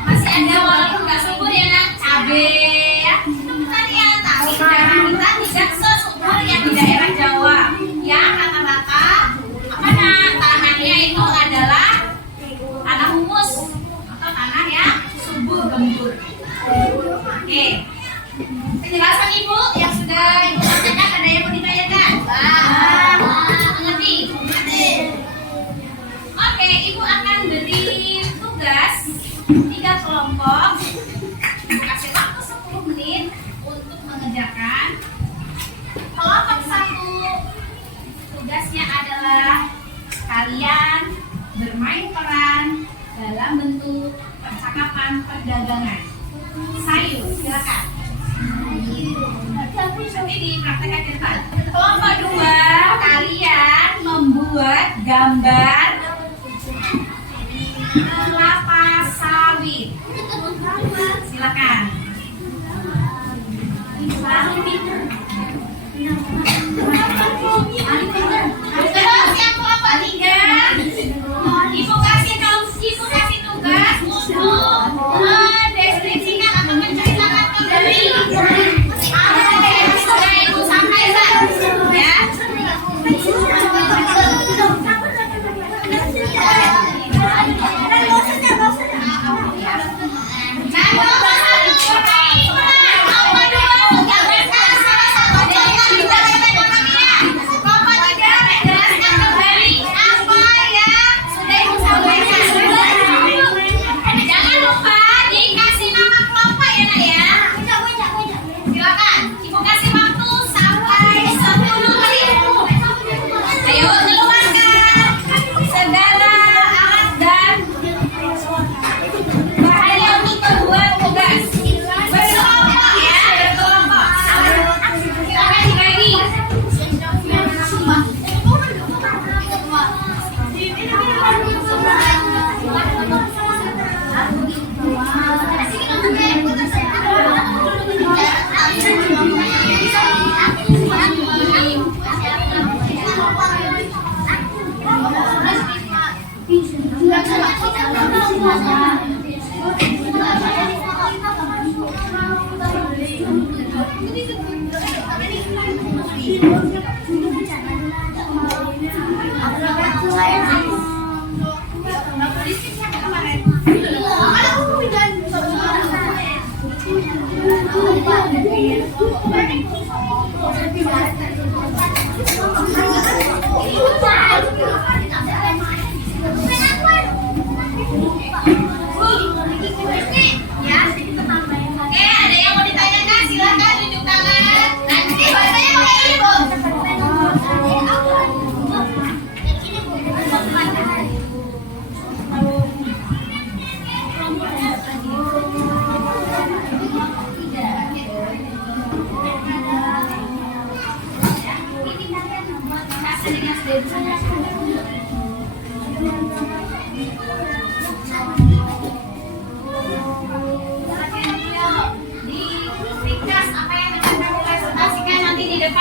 Masih ada walaupun nggak subur ya nak. Cabe ya. Pertanyaan tapi daerah kita tidak sesubur yang di daerah Jawa. Ya rata-rata apa nak tanahnya itu adalah tanah humus atau tanah yang subur gembur. Oke. Penjelasan ibu yang sudah ibu sampaikan ada yang mau ditanyakan? Mengerti? Oke, ibu akan beri tugas 3 kelompok. Ibu kasih waktu 10 menit untuk mengerjakan. Kelompok 1 tugasnya adalah kalian bermain peran dalam bentuk percakapan perdagangan. Sayur, silakan. Nanti dipraktekkan ke depan. Kelompok 2, kalian membuat gambar kelapa sawit. Silakan. Terus yang kelompok 3, ibu kasih tugas untuk mendeskripsikan atau menceritakan kembali apa yang sudah ibu sampaikan ya.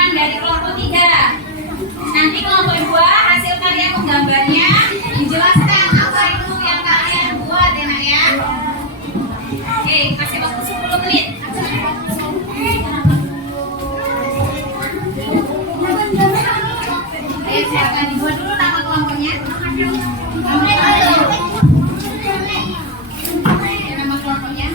Dari kelompok 3. Nanti kelompok 2 hasil karya penggambarnya dijelaskan apa itu yang kalian buat ya nak ya. Oke, kasih waktu 10 menit. Oke, silakan dibuat dulu nama kelompoknya. Nama kelompoknya.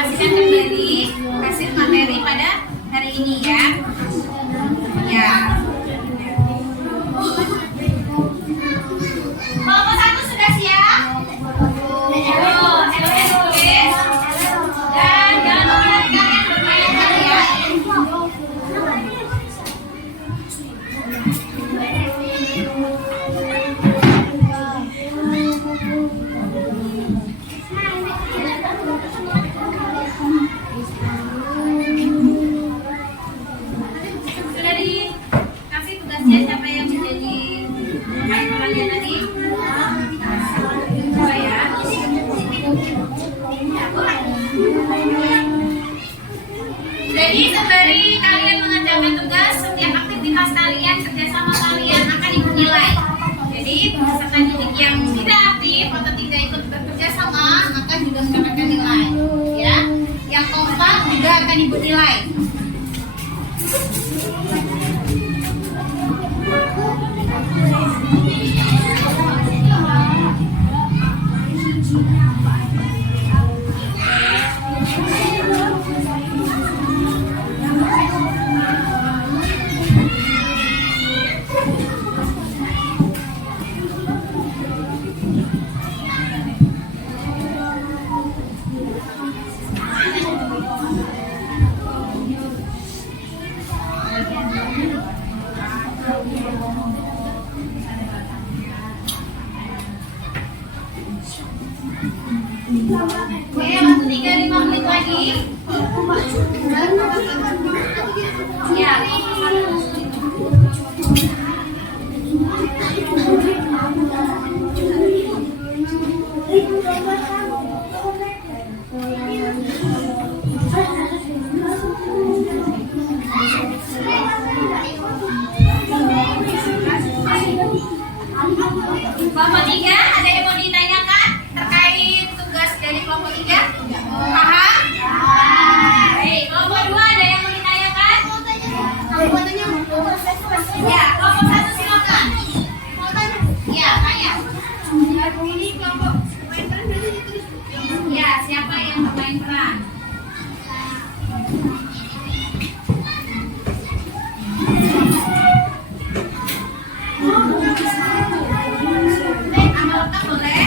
presentasikan kembali hasil materi pada hari ini ya. Ya. Kelompok 1 sudah siap? Hello, tulis. Dan jangan lupa nanti kalian bertanya-tanya ya. Sudah dikasih tugasnya siapa yang menjadi pemain perannya tadi? Coba ya. Jadi sembari kalian mengerjakan tugas, setiap aktivitas kalian, kerjasama kalian akan ibu nilai. Jadi peserta didik yang tidak aktif atau tidak ikut bekerja sama akan juga mendapatkan nilai. Ya, yang kompak juga akan ibu nilai. Oke, waktu 3-5 menit lagi. Ya. Kelompok 3, ada yang mau ditanyakan terkait tugas dari kelompok 3? Paham? Baik, kelompok 2 ada yang mau ditanyakan? Ya, kelompok 1 silakan. Ya, tanya. Ini kelompok main peran. Ya, siapa yang bermain peran? Amalkan boleh?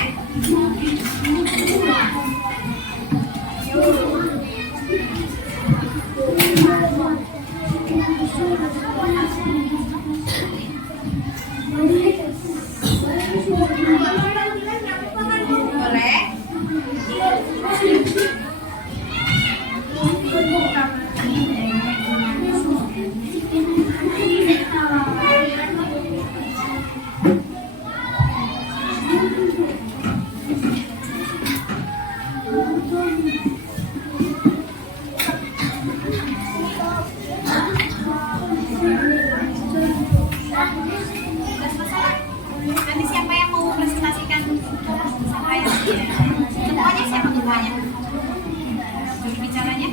Boleh? Nanti siapa yang mau presentasikan sampai ketuanya siapa ketuanya? Bicaranya?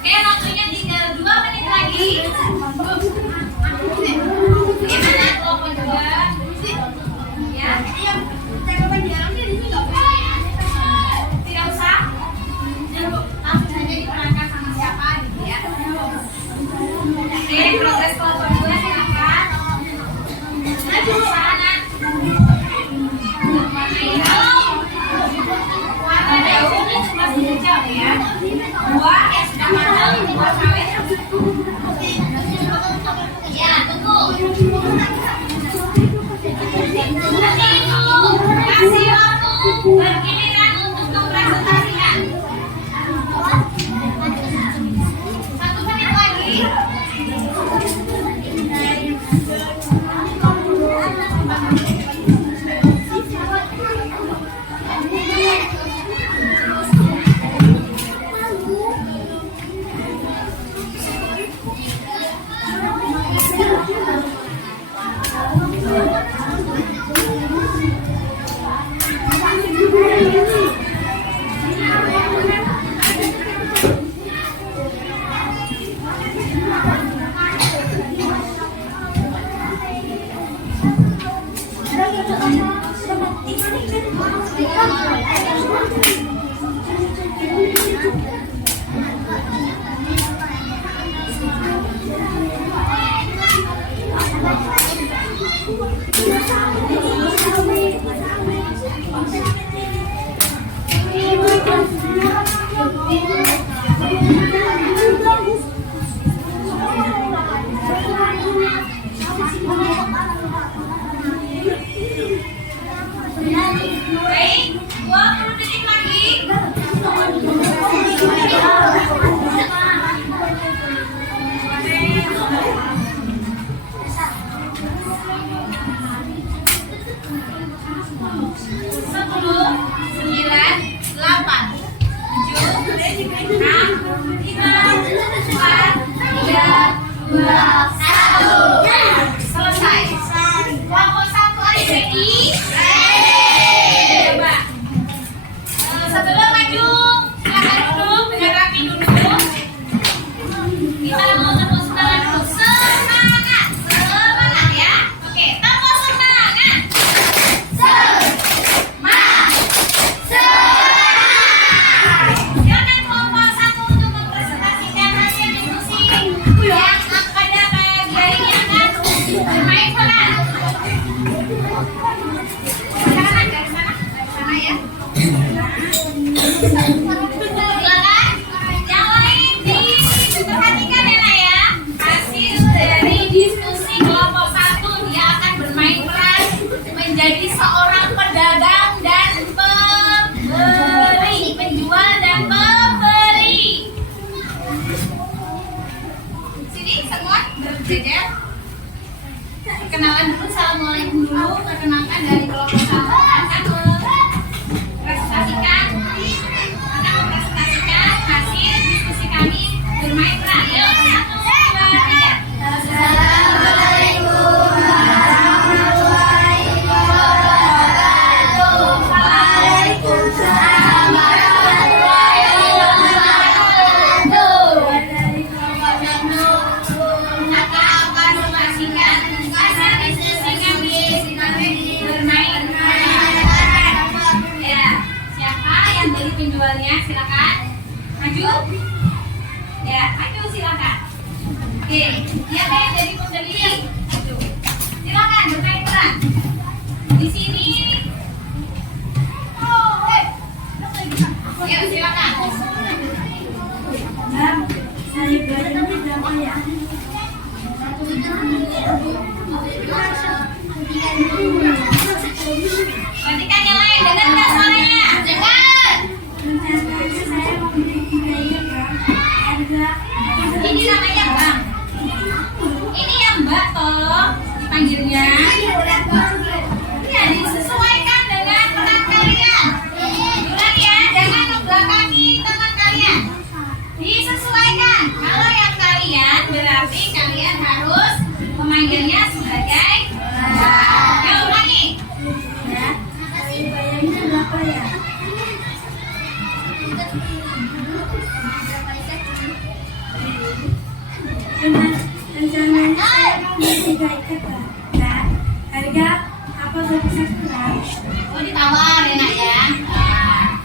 Oke, waktunya tinggal 2 menit lagi. Selesai. Kelompok 1 ABCI. Coba. Sebelum maju, silakan duduk dengan rapi dulu. Kita mau tepuk semangat dulu. Semangat, semangat ya. Oke, tepuk semangat. Silakan kelompok 1 untuk mempresentasikan hasil diskusi yang pada pagi hari ini akan bermain peran. Silakan dari sana ya. Silakan. Yang lain diperhatikan ya Nak ya. Hasil dari diskusi kelompok 1 dia akan bermain peran menjadi seorang pedagang dan pembeli, penjual dan pembeli. Sini semua berjejer. Kenalan dulu, assalamualaikum dulu. Perkenalkan dari kelompok 1 akan mempresentasikan hasil diskusi kami bermain peran. Yuk, 1, 2, 3. Penjualnya silakan maju. Ya, maju silakan. Oke, siapa yang jadi pembeli? Maju. Silakan bermain peran. Di sini. Ya, silakan. Saya berapa ya? Perhatikan yang lain, dengar nggak suaranya? Dengar. Ini namanya Bang. Ini yang Mbak tolong dipanggilnya. Ya, disesuaikan dengan peran kalian. Ulang ya, jangan membelakangi teman kalian. Disesuaikan. Kalau yang kalian berarti kalian harus memanggilnya sebagai Bang. Ya, ulangi. Ya. Bayarnya berapa ya? Rencananya saya mau beli 3 ikat dan harga apa bisa kurang? Oh, ditawar ya Nak ya. Nah.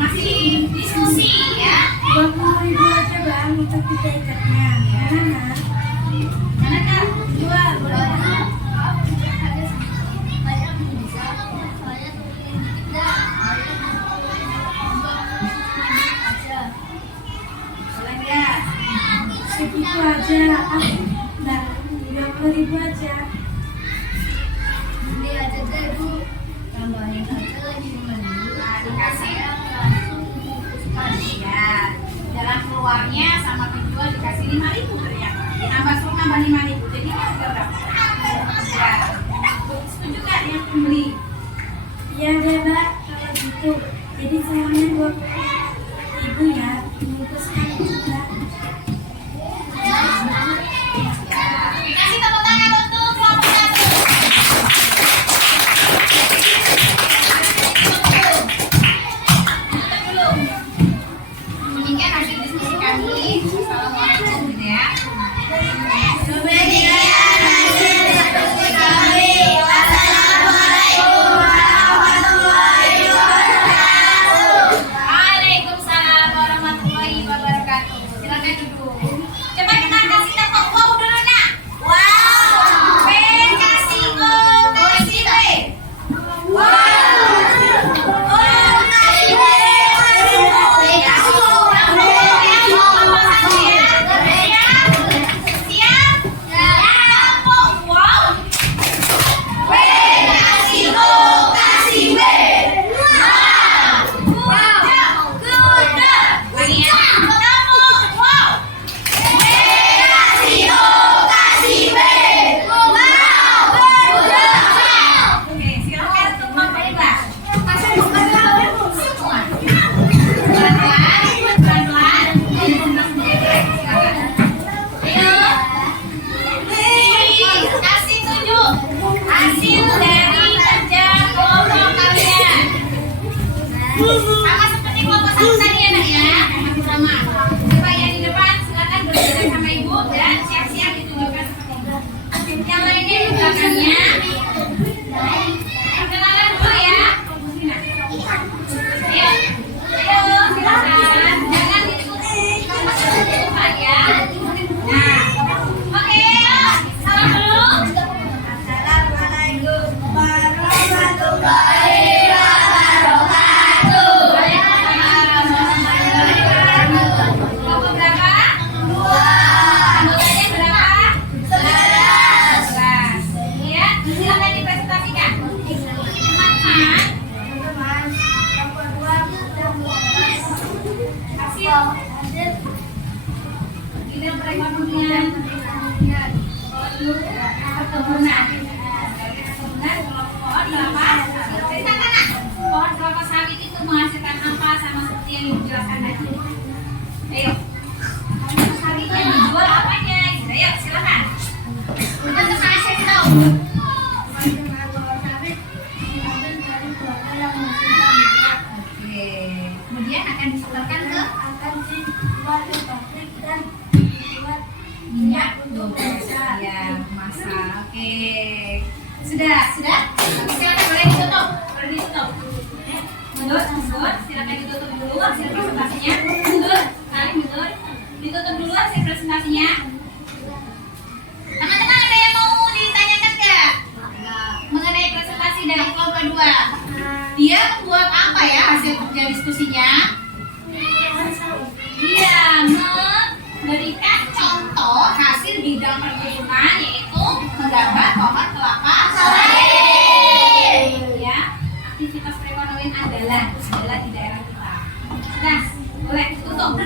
Masih diskusi ya. 20.000 aja Bang untuk 3 ikatnya. Gimana? Mana Kak? Jual boleh. Boleh ya. Segitu aja. Nah, 20.000 aja. Beli aja deh Bu. Tambahin aja lagi dulu. Nah, dikasih. Ya. Jalan keluarnya sama penjual dikasih 5.000 ternyata. Ditambah suruh nambah 5.000. Jadi kan sudah berapa? Ya. Setuju nggak yang pembeli? Iya deh Mbak, kalau gitu. Jadi semuanya 20.000 ya. Bungkus kali juga. Kasih tepuk tangan untuk kelompok 1. Tutup dulu. Demikian hasil diskusi kami. Assalamualaikum gitu ya. Demikian hasil diskusi kami. Wassalamualaikum warahmatullahi wabarakatuh. Sama seperti kelompok satu tadi ya nak ya. Sama. Coba yang di depan silakan berjalan sama ibu dan siap-siap ditunjukkan seperti itu. Yang lainnya di belakangnya. Perkenalan dulu ya. Ayo, ayo silakan. Jangan diikuti kelompok ya. Nah, oke. Salam dulu. Assalamualaikum warahmatullahi wabarakatuh. Kelompok berapa? 2. Anggotanya berapa? 11. Ya, silakan dipresentasikan. Teman-teman. Hasil bidang perekonomian perkebunan pohon kelapa. Ceritakan nak, pohon kelapa sawit itu menghasilkan apa sama seperti yang dijelaskan tadi. Ayo, kelapa sawit yang dijual apanya? Ayo silakan. Untuk kasih tahu. Oke, kemudian akan disebarkan ke minyak ya masa. Oke, sudah silakan boleh ditutup mundur silakan ditutup dulu hasil presentasinya. Mundur ditutup dulu hasil presentasinya. Teman-teman ada yang mau ditanyakan nggak mengenai presentasi dari kelompok 2? Dia membuat apa ya hasil kerja diskusinya? Dia memberikan contoh hasil bidang perkebunan yaitu menggambar pohon kelapa sawit. Ya, aktivitas perekonomian andalan di daerah kita. Nah, boleh tutup.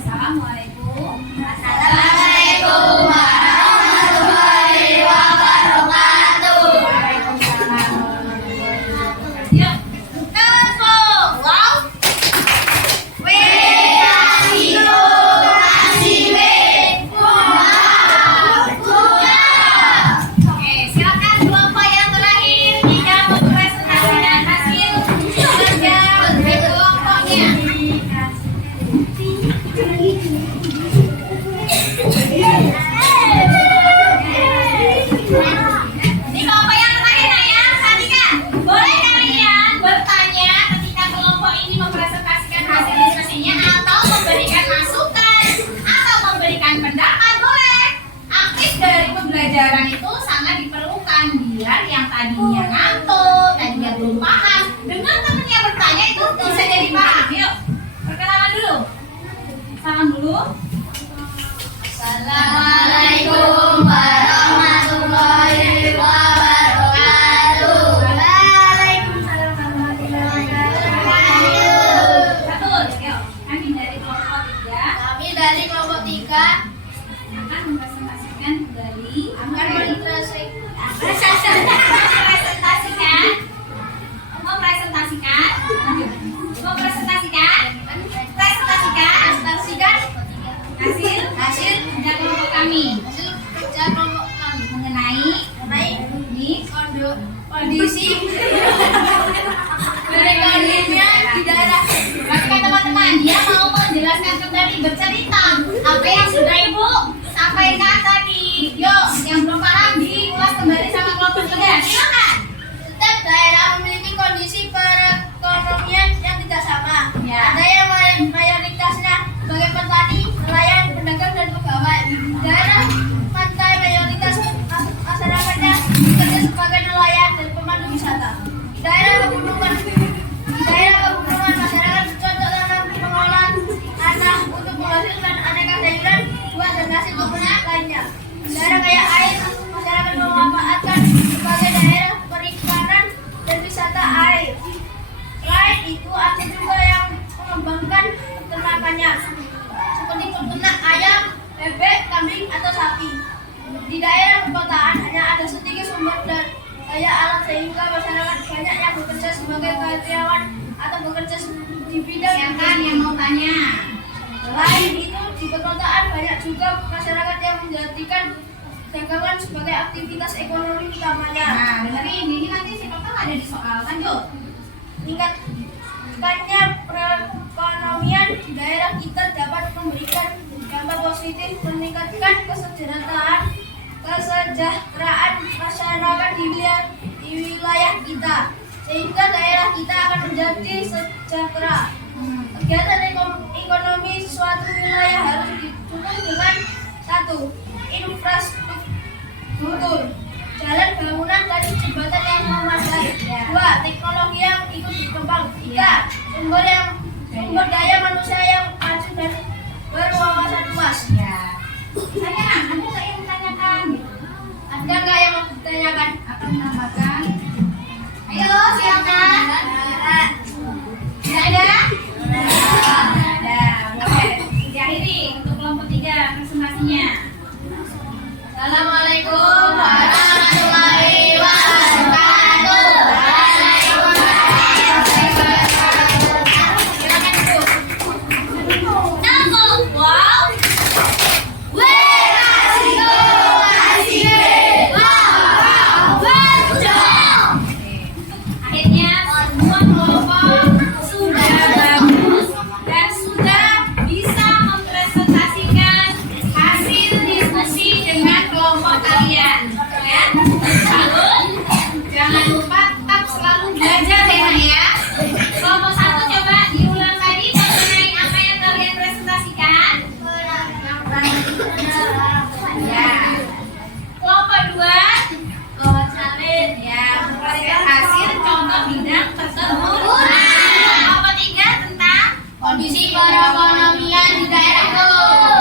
Assalamualaikum. Assalamualaikum warahmatullahi wabarakatuh. Waalaikumsalam warahmatullahi wabarakatuh. Yuk, tepuk. Wow. Oke, silakan kelompok yang terakhir tidak mempresentasikan hasil kerja kelompoknya. Ini kelompok yang terakhir nak ya, perhatikan. Boleh kalian bertanya ketika kelompok ini mempresentasikan hasil diskusinya atau memberikan masukan atau memberikan pendapat, boleh. Aktif dari pembelajaran itu sangat diperlukan biar yang tadinya ngantuk, tadinya belum paham, dengan temennya bertanya itu bisa jadi paham. Yuk, perkenalan dulu. Salam dulu. Assalamualaikum warahmatullahi wabarakatuh. Waalaikumsalam warahmatullahi wabarakatuh. Betul. Yuk, kami dari kelompok 3. Kami dari kelompok 3 Akan mempresentasikan kembali. hasil kerja kelompok kami mengenai kondisi perekonomian di daerah. Oke teman-teman, dia mau menjelaskan kembali, bercerita apa yang sudah ibu sampaikan tadi. Yuk, yang belum paham diulas kembali sama kelompok 3. Silakan. Setiap daerah memiliki kondisi perekonomian yang tidak sama. Ya. Ada yang mayoritasnya sebagai petani, nelayan, pedagang, dan pegawai. Daerah pantai mayoritas masyarakatnya bekerja sebagai nelayan dan pemandu wisata. Di daerah pegunungan masyarakat bercocok tanam pengolahan tanah untuk menghasilkan aneka sayuran, buah, dan hasil kebunan lainnya. Di daerah kaya air, masyarakat memanfaatkan sebagai daerah perikanan dan wisata air. Selain itu, ada juga yang mengembangkan peternakannya, seperti peternak ayam, bebek, kambing, atau sapi. Di daerah perkotaan hanya ada sedikit sumber daya alam sehingga masyarakat banyak yang bekerja sebagai karyawan atau bekerja di bidang Silakan yang mau tanya. Selain itu, di perkotaan banyak juga masyarakat yang menjadikan dagangan sebagai aktivitas ekonomi utamanya. Nah, dengerin ini nanti siapa tahu ada di soal. Lanjut. Tingkat positif meningkatkan kesejahteraan masyarakat di wilayah kita, sehingga daerah kita akan menjadi sejahtera. Kegiatan ekonomi suatu wilayah harus didukung dengan 1. Infrastruktur, jalan, bangunan, dan jembatan yang memadai. 2. Teknologi yang ikut berkembang. 3. Sumber daya manusia yang maju dan berwawasan luas. Ya. Sayang, ada nggak yang menanyakan? Ada nggak yang mau ditanyakan? Akan menambahkan. Ayo, silakan. Tidak ada? Ada. Oke. Diakhiri untuk kelompok 3 presentasinya. Assalamualaikum warahmatullahi wabarakatuh. Akhirnya semua kelompok sudah bagus dan sudah bisa mempresentasikan hasil diskusi dengan kelompok kalian, ya. Lalu jangan lupa tetap selalu belajar ya, Nak, ya. Kelompok 1 coba diulang lagi mengenai apa yang kalian presentasikan. Ya. Kelompok 2 ya, memperoleh hasil contoh bidang tersebut. Kelompok 3 tentang Kondisi perekonomian di daerahku.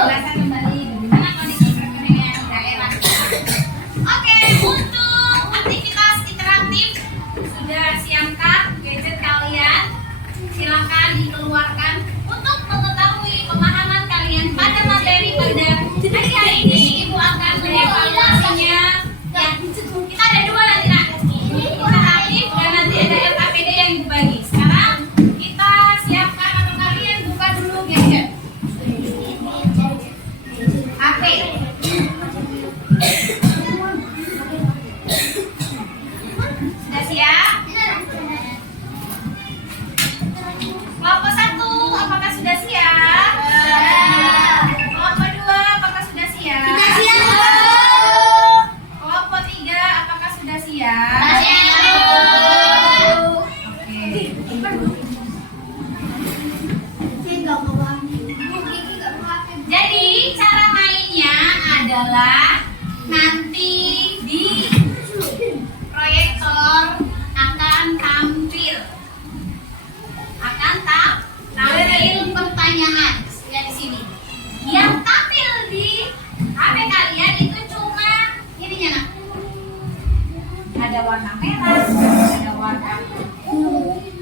penjelasan kembali bagaimana kondisi perekonomian di daerah. Oke, untuk aktivitas interaktif sudah siapkan gadget kalian. Silakan dikeluarkan untuk mengetahui pemahaman kalian pada materi pada hari ini. Ibu akan mengevaluasinya. Ya, kita ada 2 nanti, Nak. Interaktif dan nanti ada LKPD yang dibagi. Sekarang kita siapkan atau kalian buka dulu gadget. HP. Sudah siap? Kelompok 1, apakah sudah siap? Kelompok 2, apakah sudah siap? Kelompok 3, apakah sudah siap? Jadi cara mainnya adalah nanti di proyektor akan tampil pertanyaan ya di sini. Yang tampil di HP kalian itu cuma ininya, Nak. Ada warna merah, ada warna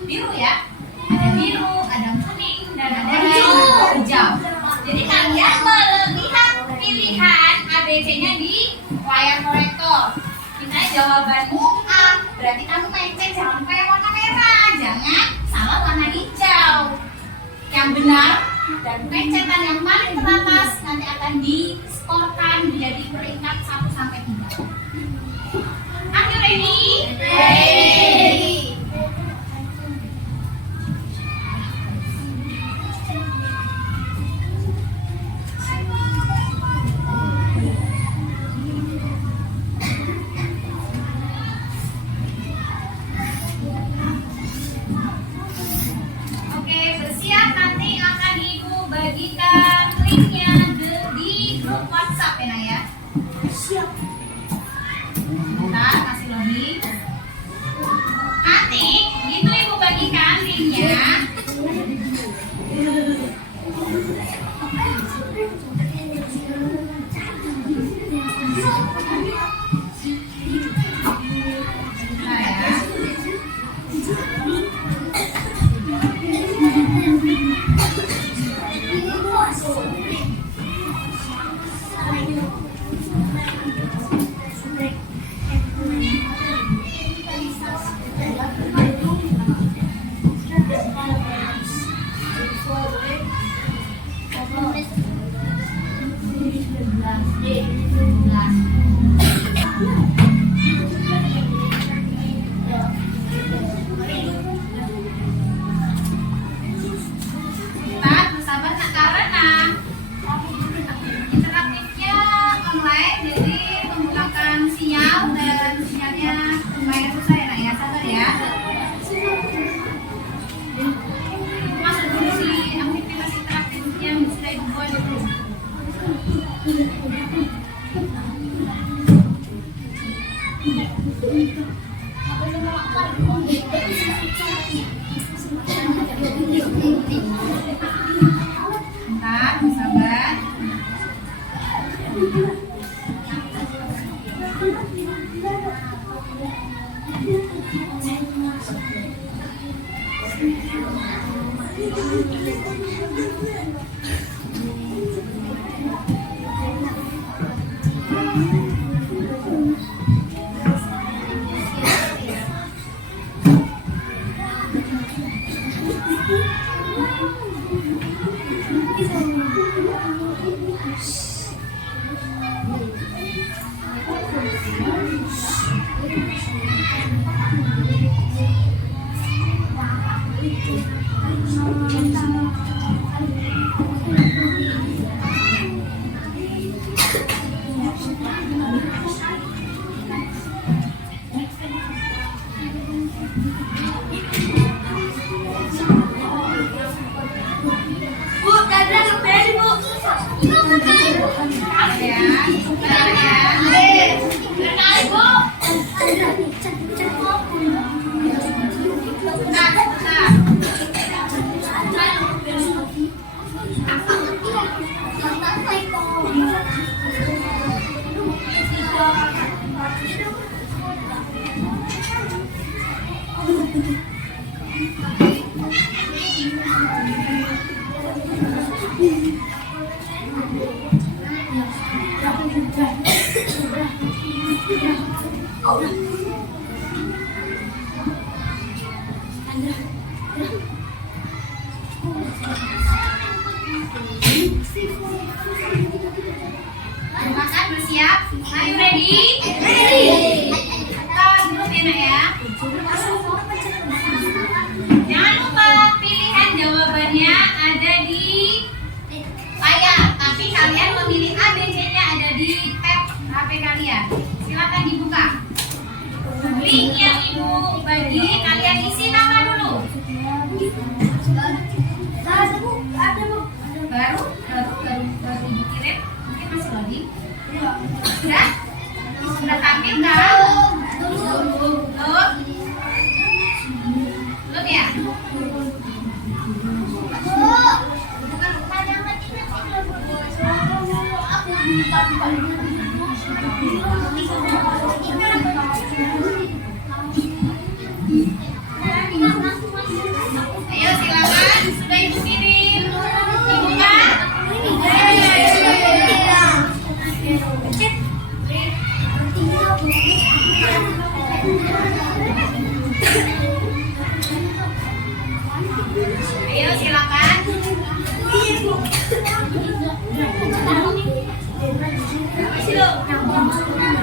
biru ya, ada biru, ada kuning, dan ada hijau. Jadi kalian melihat pilihan ABC-nya di layar proyektor. Misalnya jawabanmu A, berarti kamu mencet jangan lupa yang warna merah, jangan salah warna hijau. Yang benar dan pencetan yang paling teratas nanti akan diskorkan menjadi peringkat 1 sampai 3. Are you ready? Ready. Oke, bersiap, nanti akan Ibu bagikan linknya di grup WhatsApp ya, Nak, ya. Siap. Bentar, masih login. Nanti itu Ibu bagikan linknya. Nah, ya. Bersabar, Nak, karena Bentar, bersabar. Bu, Chandra ngapain Bu? Ya, bentar ya. Kenal Bu. Bentar, bentar. Makan bersiap. Are you ready? Kita duduk ya nak ya. Jangan lupa pilihan jawabannya ada di layar, tapi kalian memilih A, B, C-nya ada di tab HP kalian. Silakan dibuka. Link yang ibu bagi kalian isi nama dulu. Baru ibu kirim. Mungkin masih loading. Sudah? Sudah tampil kan? Belum? Belum ya? Ayo silakan, sudah ibu kirim. Dibuka. Ayo silakan. Sini.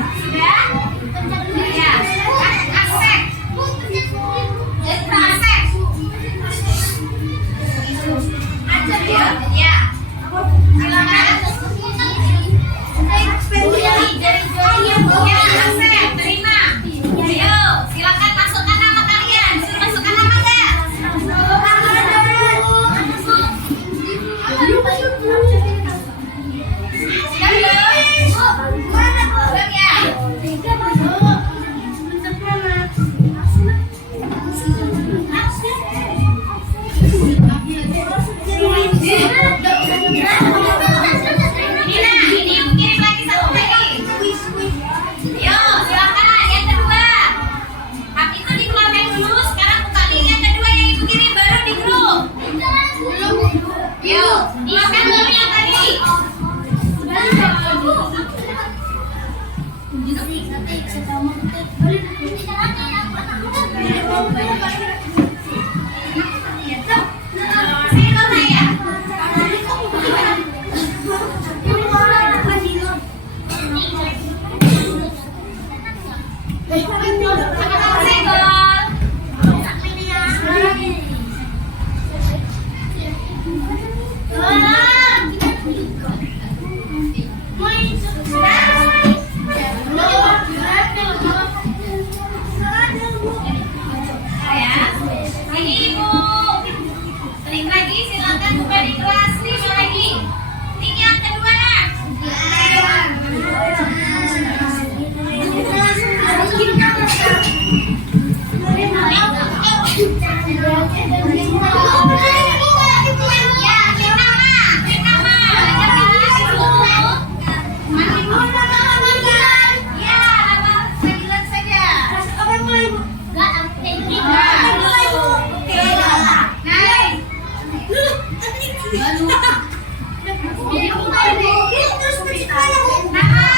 Nama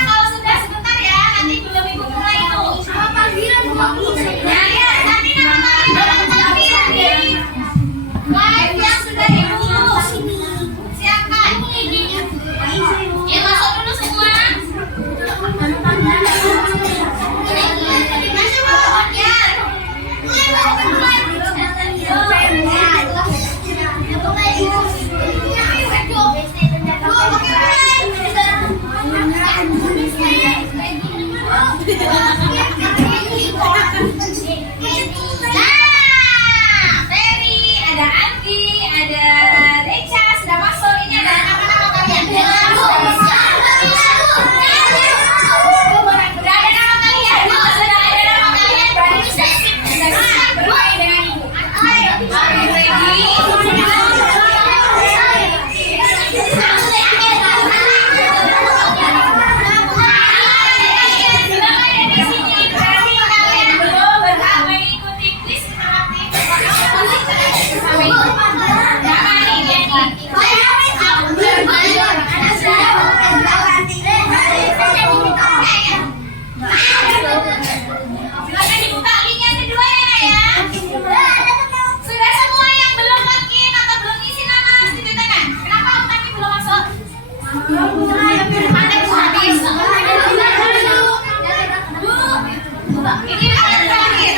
kalau sudah sebentar ya, nanti belum ibu mulai itu. Sama panggilan Ya, ya, nanti nama panggilan. Live yang sudah ibu siapkan. Ya, masuk dulu semua. Nah, Ferry, ada Andi, ada Deca sudah masuk. Ini ada nama-nama kalian. Sudah ada nama kalian. Sudah ada nama kalian. Berarti bisa bermain dengan ibu. Silakan dibuka linknya kedua ya. Sudah semua yang belum login atau belum isi nama tunjuk tangan. Kenapa tapi belum masuk? Ini yang terakhir.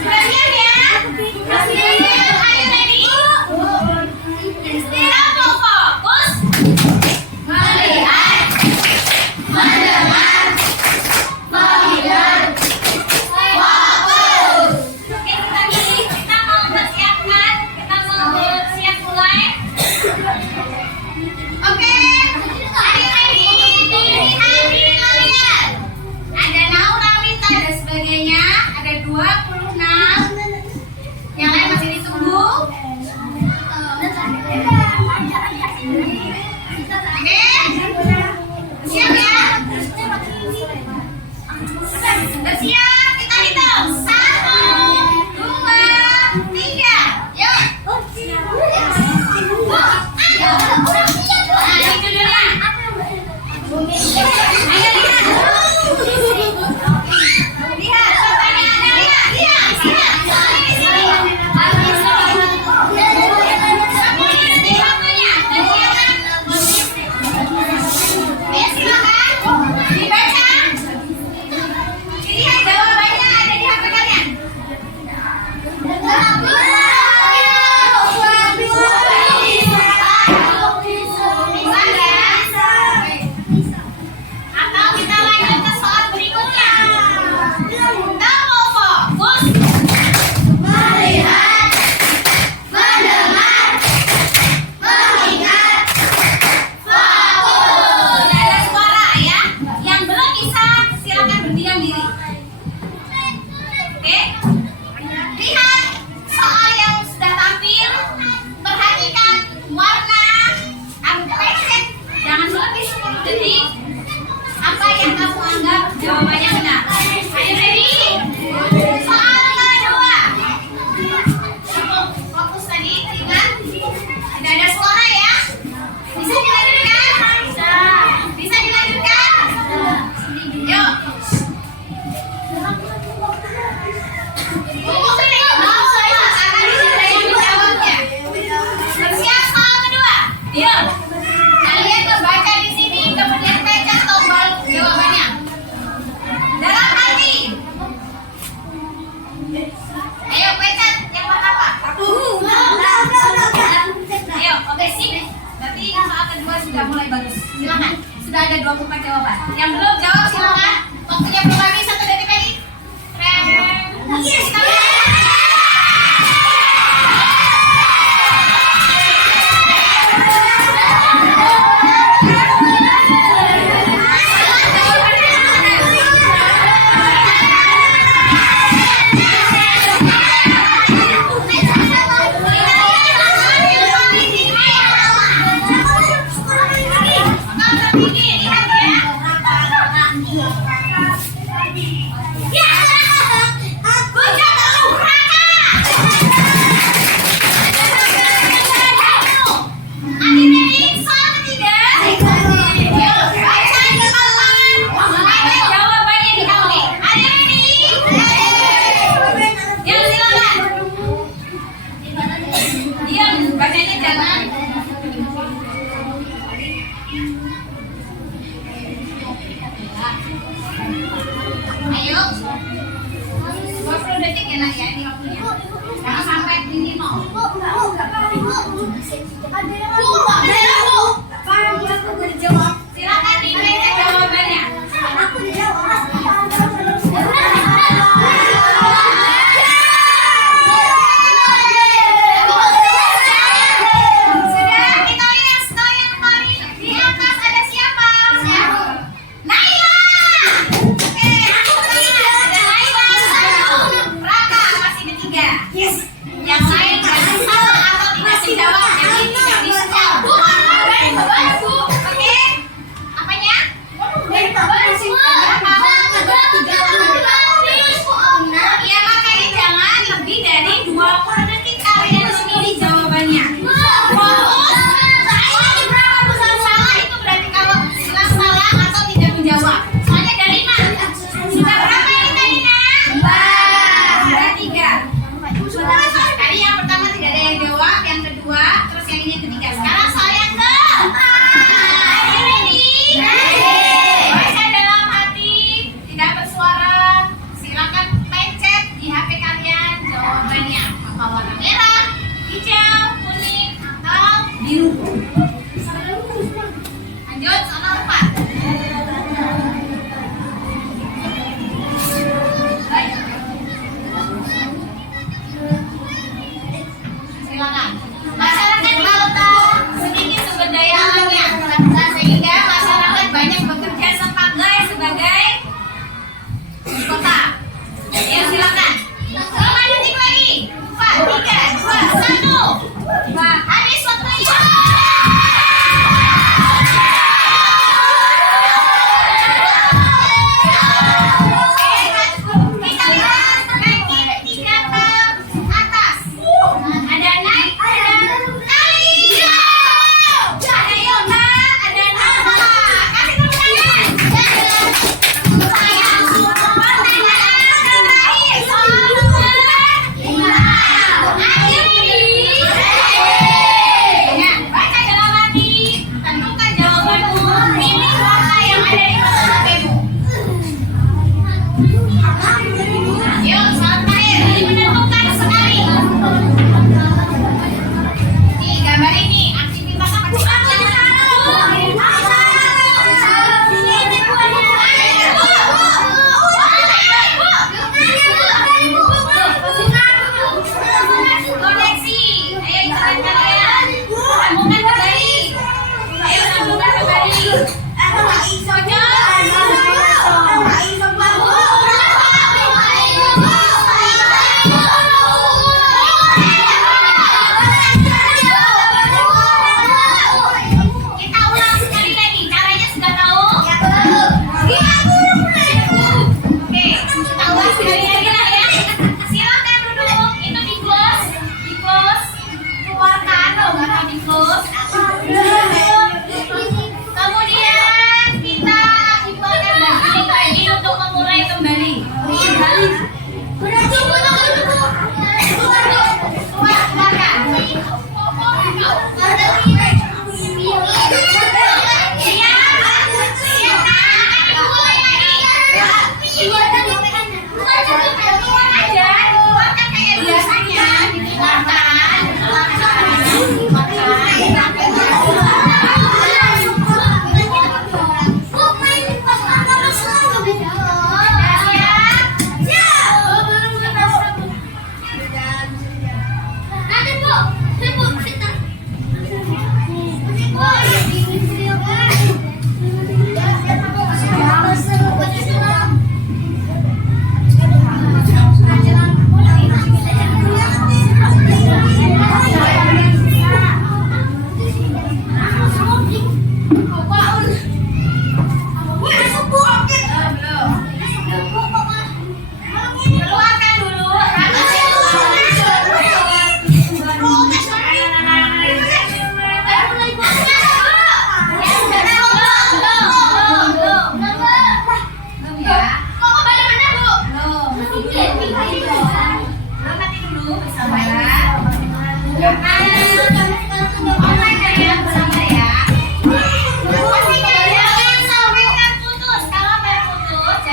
Sudah siap ya? Ayo ready? Kamu fokus melihat, mendengar, melihat, fokus. Oke, kita mau bersiapkan, kita mau bersiap mulai. Oke, ayo ready? Dilihat diri kalian. Ya, aku jatuh Raka. Adik-adik, soal ketiga. Yuk, bacain ke halaman. Jawabannya di kali. Adik-adik. Yuk, silakan. Diam, bacanya jangan. Ayo. 20 detik ya nak ya ini waktunya. Jangan sampai ini mau. Silakan dibaca jawabannya. Sudah, kita lihat skor yang kemarin. Di atas ada siapa? Naila. Oke, ada Naila satu. Raka masih ketiga. Yes. Yang lain jangan salah atau tidak menjawab. Jadi tidak bisa. Bu, Bu. Oke.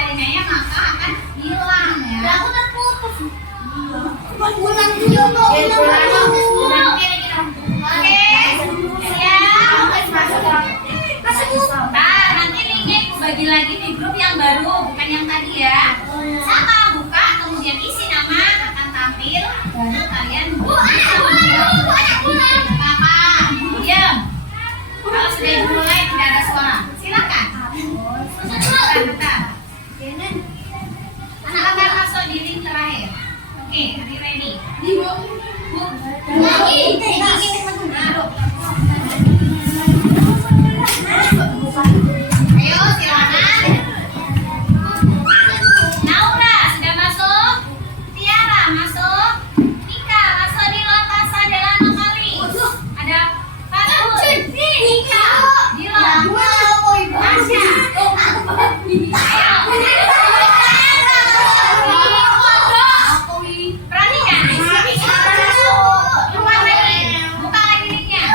telinganya maka akan hilang ya. Aku terputus. Ulang dulu mau ulang. Oke, siap. Nah, nanti linknya ibu bagi lagi di grup yang baru, bukan yang tadi ya. Sama buka, kemudian isi nama akan tampil, baru kalian Kakak, diam. Kalau sudah dimulai tidak ada suara, silakan. Bentar. Anak akan masuk di link terakhir. Oke, are you ready? Ayo silakan. Naura sudah masuk. Tiara masuk. Nika masuk di Lotasa Delano kali. Ada Fatul. Nika. Dila. Asya. Ayo. Perhatikan. Buka lagi linknya.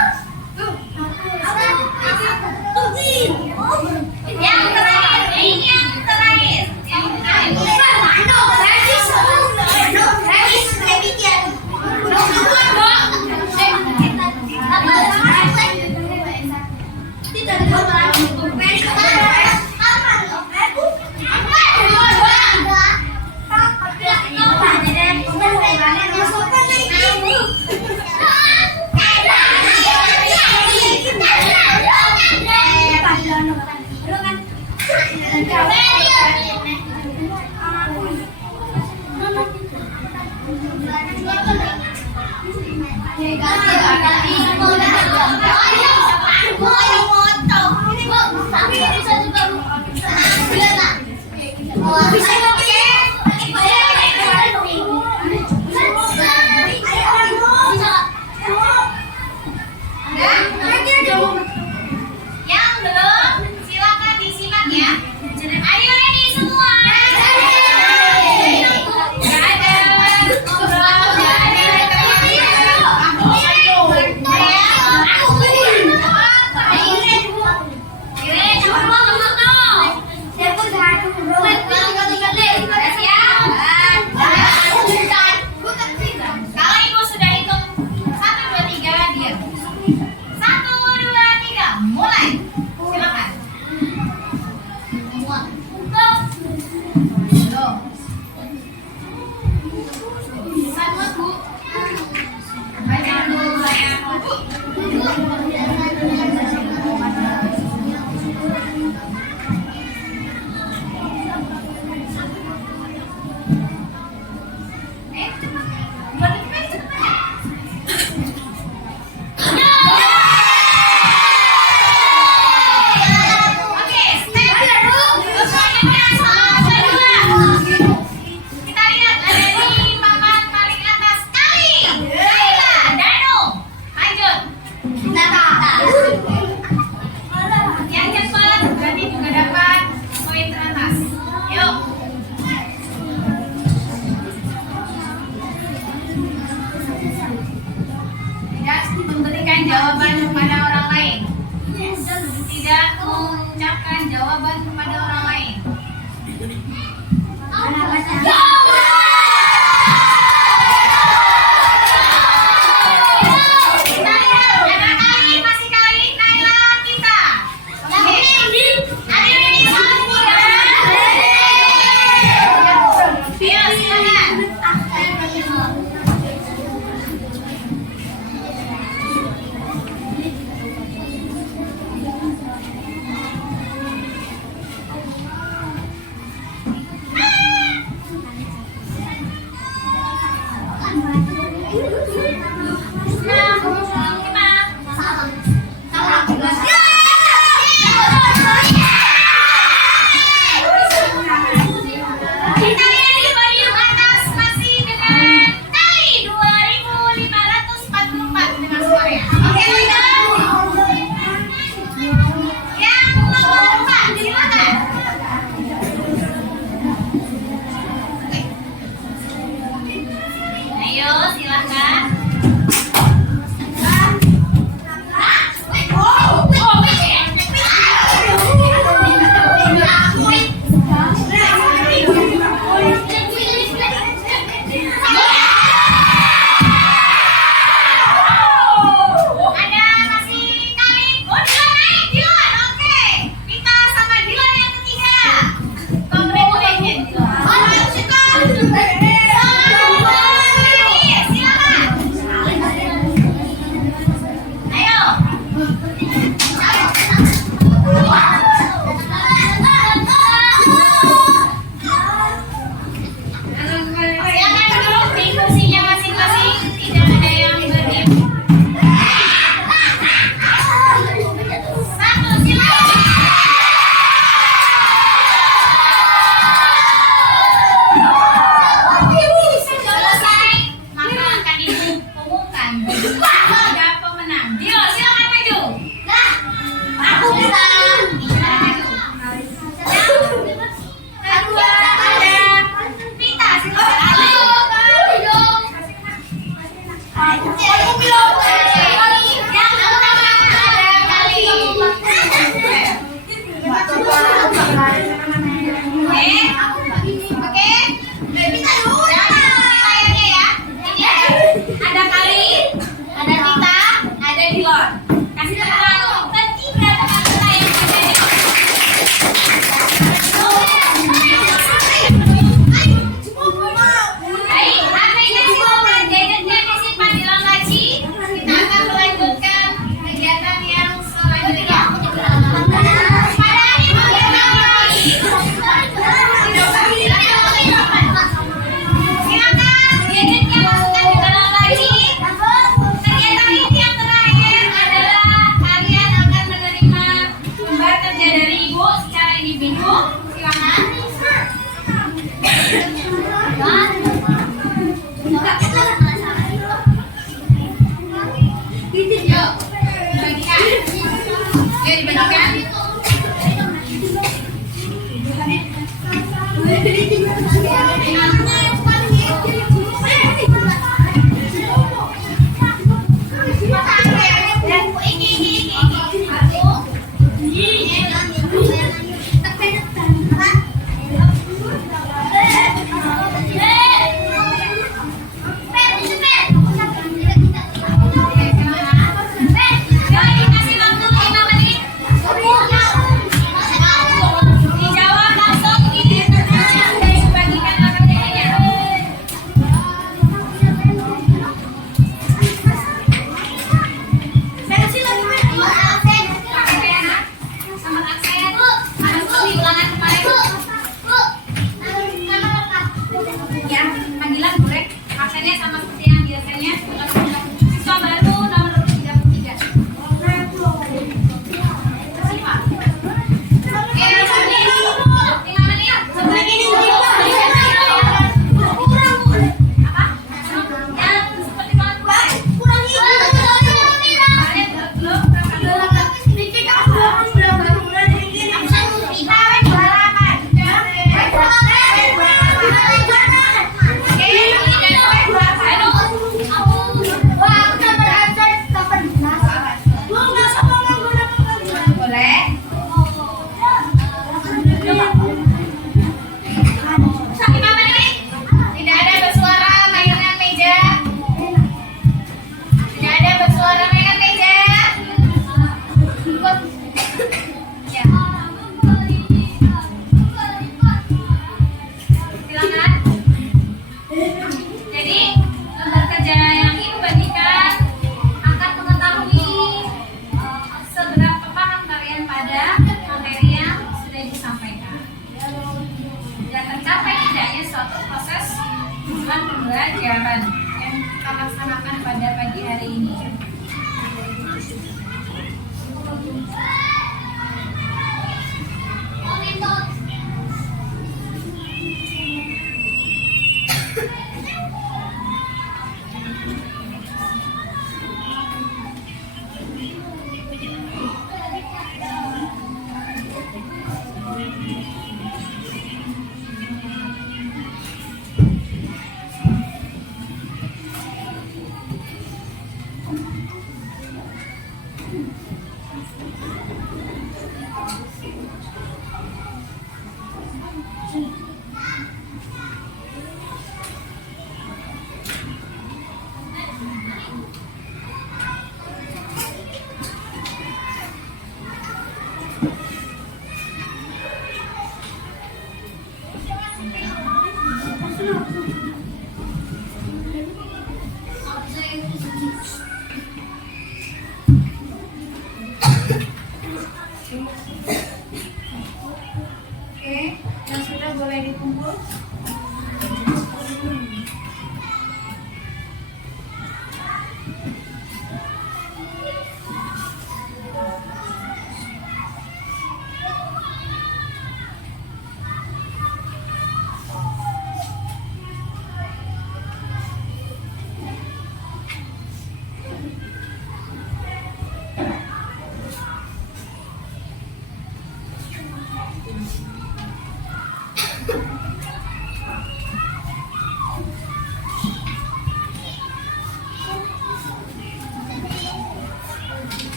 tentang pembelajaran yang kita laksanakan pada pagi hari ini. Oke, yang sudah boleh dikumpul.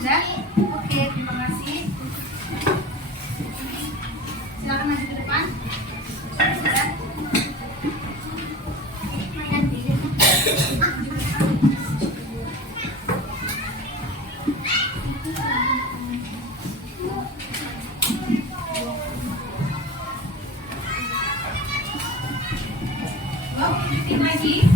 Sudah? Oke, terima kasih. Silakan maju ke depan. Sudah? Lagi.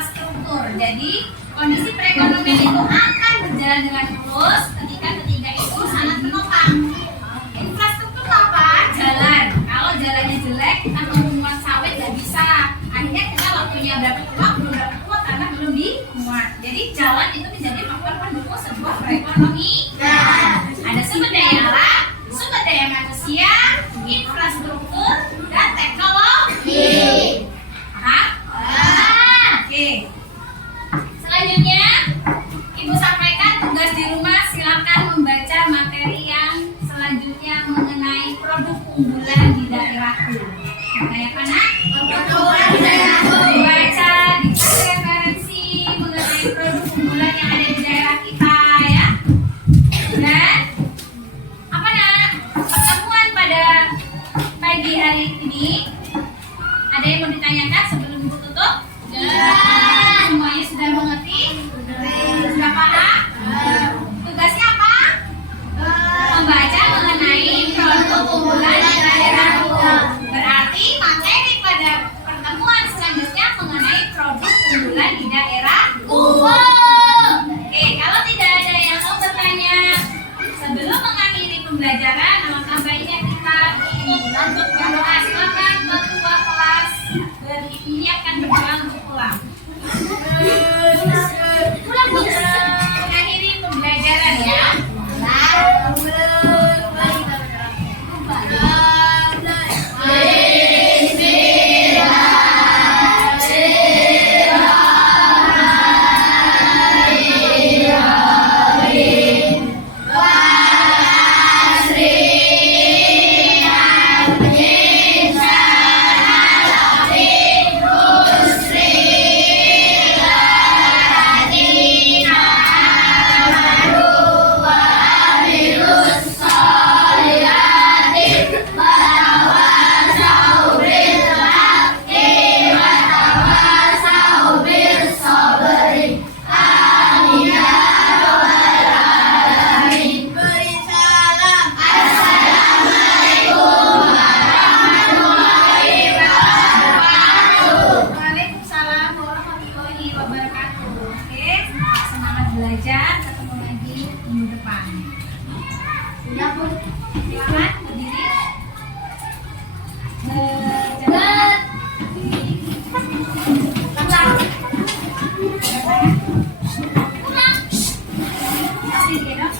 infrastruktur. Jadi kondisi perekonomian itu akan berjalan dengan mulus ketika ketiga itu sangat menopang. Infrastruktur apa? Jalan. Kalau jalannya jelek, kita mau memuat sawit nggak bisa. Akhirnya kita waktunya berapa belum dapat kuat karena belum dimuat. Jadi jalan itu menjadi faktor pendukung sebuah perekonomian. Ada sumber daya alam, sumber daya manusia, infrastruktur, dan teknologi. Paham? Oke. Selanjutnya, Ibu sampaikan tugas di rumah. Silakan membaca materi yang selanjutnya mengenai produk unggulan di daerahku. Mengenai apa, Nak? Produk unggulan di daerahku. Baca di buku referensi mengenai produk unggulan yang ada di daerah kita, ya. Dan apa, Nak? Pertemuan pada pagi hari ini ada yang mau ditanyakan sebelum Ibu tutup? Semuanya sudah mengerti? Sudah paham? Tugasnya apa? Membaca mengenai produk unggulan di daerahku. Berarti materi pada pertemuan selanjutnya mengenai produk unggulan di daerahku. Oke, kalau tidak ada yang mau bertanya sebelum mengakhiri pembelajaran, alangkah baiknya kita untuk berdoa. Silakan ketua kelas menyiapkan berdoa untuk pulang. Mengakhiri pembelajaran, ya. Waalaikumsalam warahmatullahi wabarakatuh. Oke, semangat belajar. Ketemu lagi minggu depan. Sudah, Bu? Silakan berdiri. Berjalan. Kasih gendong.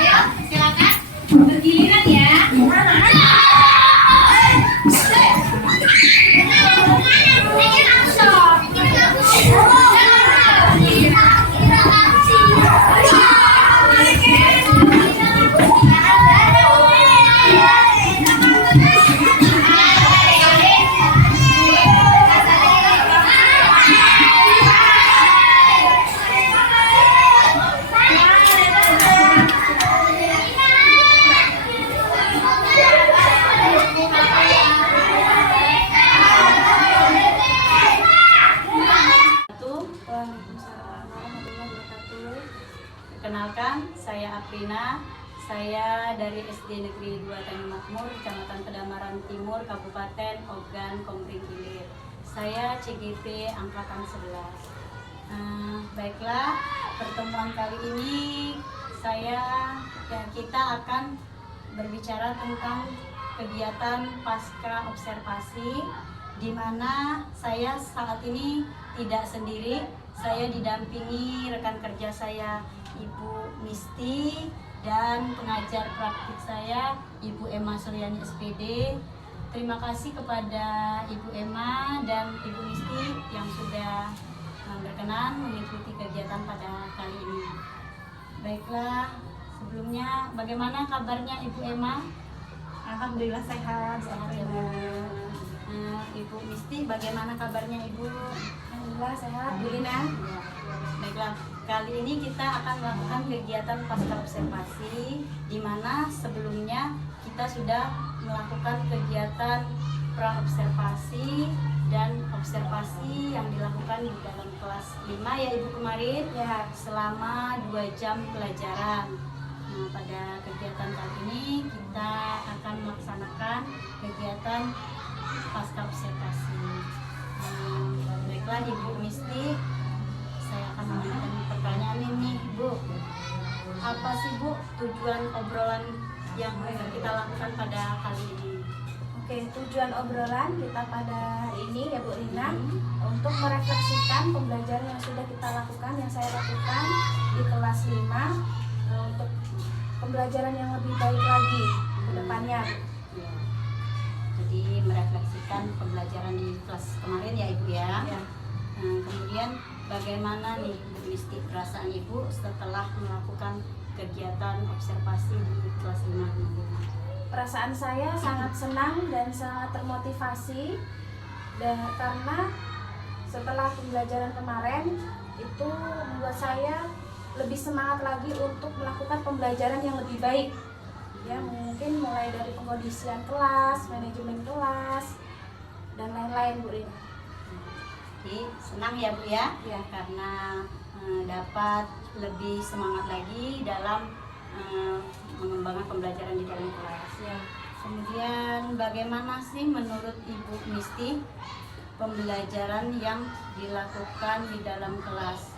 Ayo, silakan. Bergiliran, ya. Perkenalkan, saya Aprina. Saya dari SD Negeri 2 Tanjung Makmur, Kecamatan Pedamaran Timur, Kabupaten Ogan Komering Ilir. Saya CGP angkatan 11. Baiklah, pertemuan kali ini kita akan berbicara tentang kegiatan pasca observasi, di mana saya saat ini tidak sendiri. Saya didampingi rekan kerja saya, Ibu Misti, dan pengajar praktik saya, Ibu Emma Suryani SPD. Terima kasih kepada Ibu Emma dan Ibu Misti yang sudah berkenan mengikuti kegiatan pada kali ini. Baiklah, sebelumnya bagaimana kabarnya Ibu Emma? Alhamdulillah sehat. Sehat ya, Bu. Ibu Misti, bagaimana kabarnya Ibu? Alhamdulillah sehat. Alhamdulillah. Ya. Baiklah, kali ini kita akan melakukan kegiatan pasca observasi, di mana sebelumnya kita sudah melakukan kegiatan pra-observasi dan observasi yang dilakukan di dalam kelas 5 ya Ibu kemarin, ya, selama 2 jam pelajaran. Nah, pada kegiatan kali ini kita akan melaksanakan kegiatan pasca observasi. Baiklah Ibu Misti, saya akan menanyakan pertanyaan ini, Bu. Apa sih Bu tujuan obrolan yang kita lakukan pada kali ini? Oke, tujuan obrolan kita pada hari ini ya Bu Rina untuk merefleksikan pembelajaran yang sudah kita lakukan, yang saya lakukan di kelas 5 untuk pembelajaran yang lebih baik lagi ke depannya. Ya. Jadi merefleksikan pembelajaran di kelas kemarin ya Ibu ya. Ya. Nah, kemudian bagaimana nih Bu Misti perasaan Ibu setelah melakukan kegiatan observasi di kelas 5 ini? Perasaan saya sangat senang dan sangat termotivasi dan karena setelah pembelajaran kemarin itu membuat saya lebih semangat lagi untuk melakukan pembelajaran yang lebih baik. Ya, mungkin mulai dari pengkondisian kelas, manajemen kelas, dan lain-lain Bu Rina. Jadi senang ya Bu ya, Ya. karena dapat lebih semangat lagi dalam mengembangkan pembelajaran di dalam kelas. Ya. Kemudian bagaimana sih menurut Ibu Misti pembelajaran yang dilakukan di dalam kelas?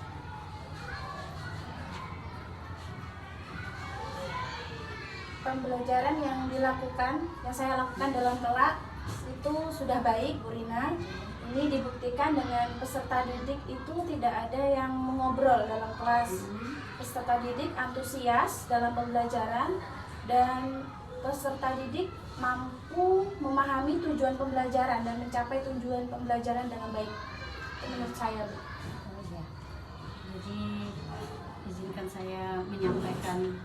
Pembelajaran yang saya lakukan dalam kelas itu sudah baik Bu Rina. Ini dibuktikan dengan peserta didik itu tidak ada yang mengobrol dalam kelas. Peserta didik antusias dalam pembelajaran dan peserta didik mampu memahami tujuan pembelajaran dan mencapai tujuan pembelajaran dengan baik. Itu menurut saya Bu. Oh ya. Jadi izinkan saya menyampaikan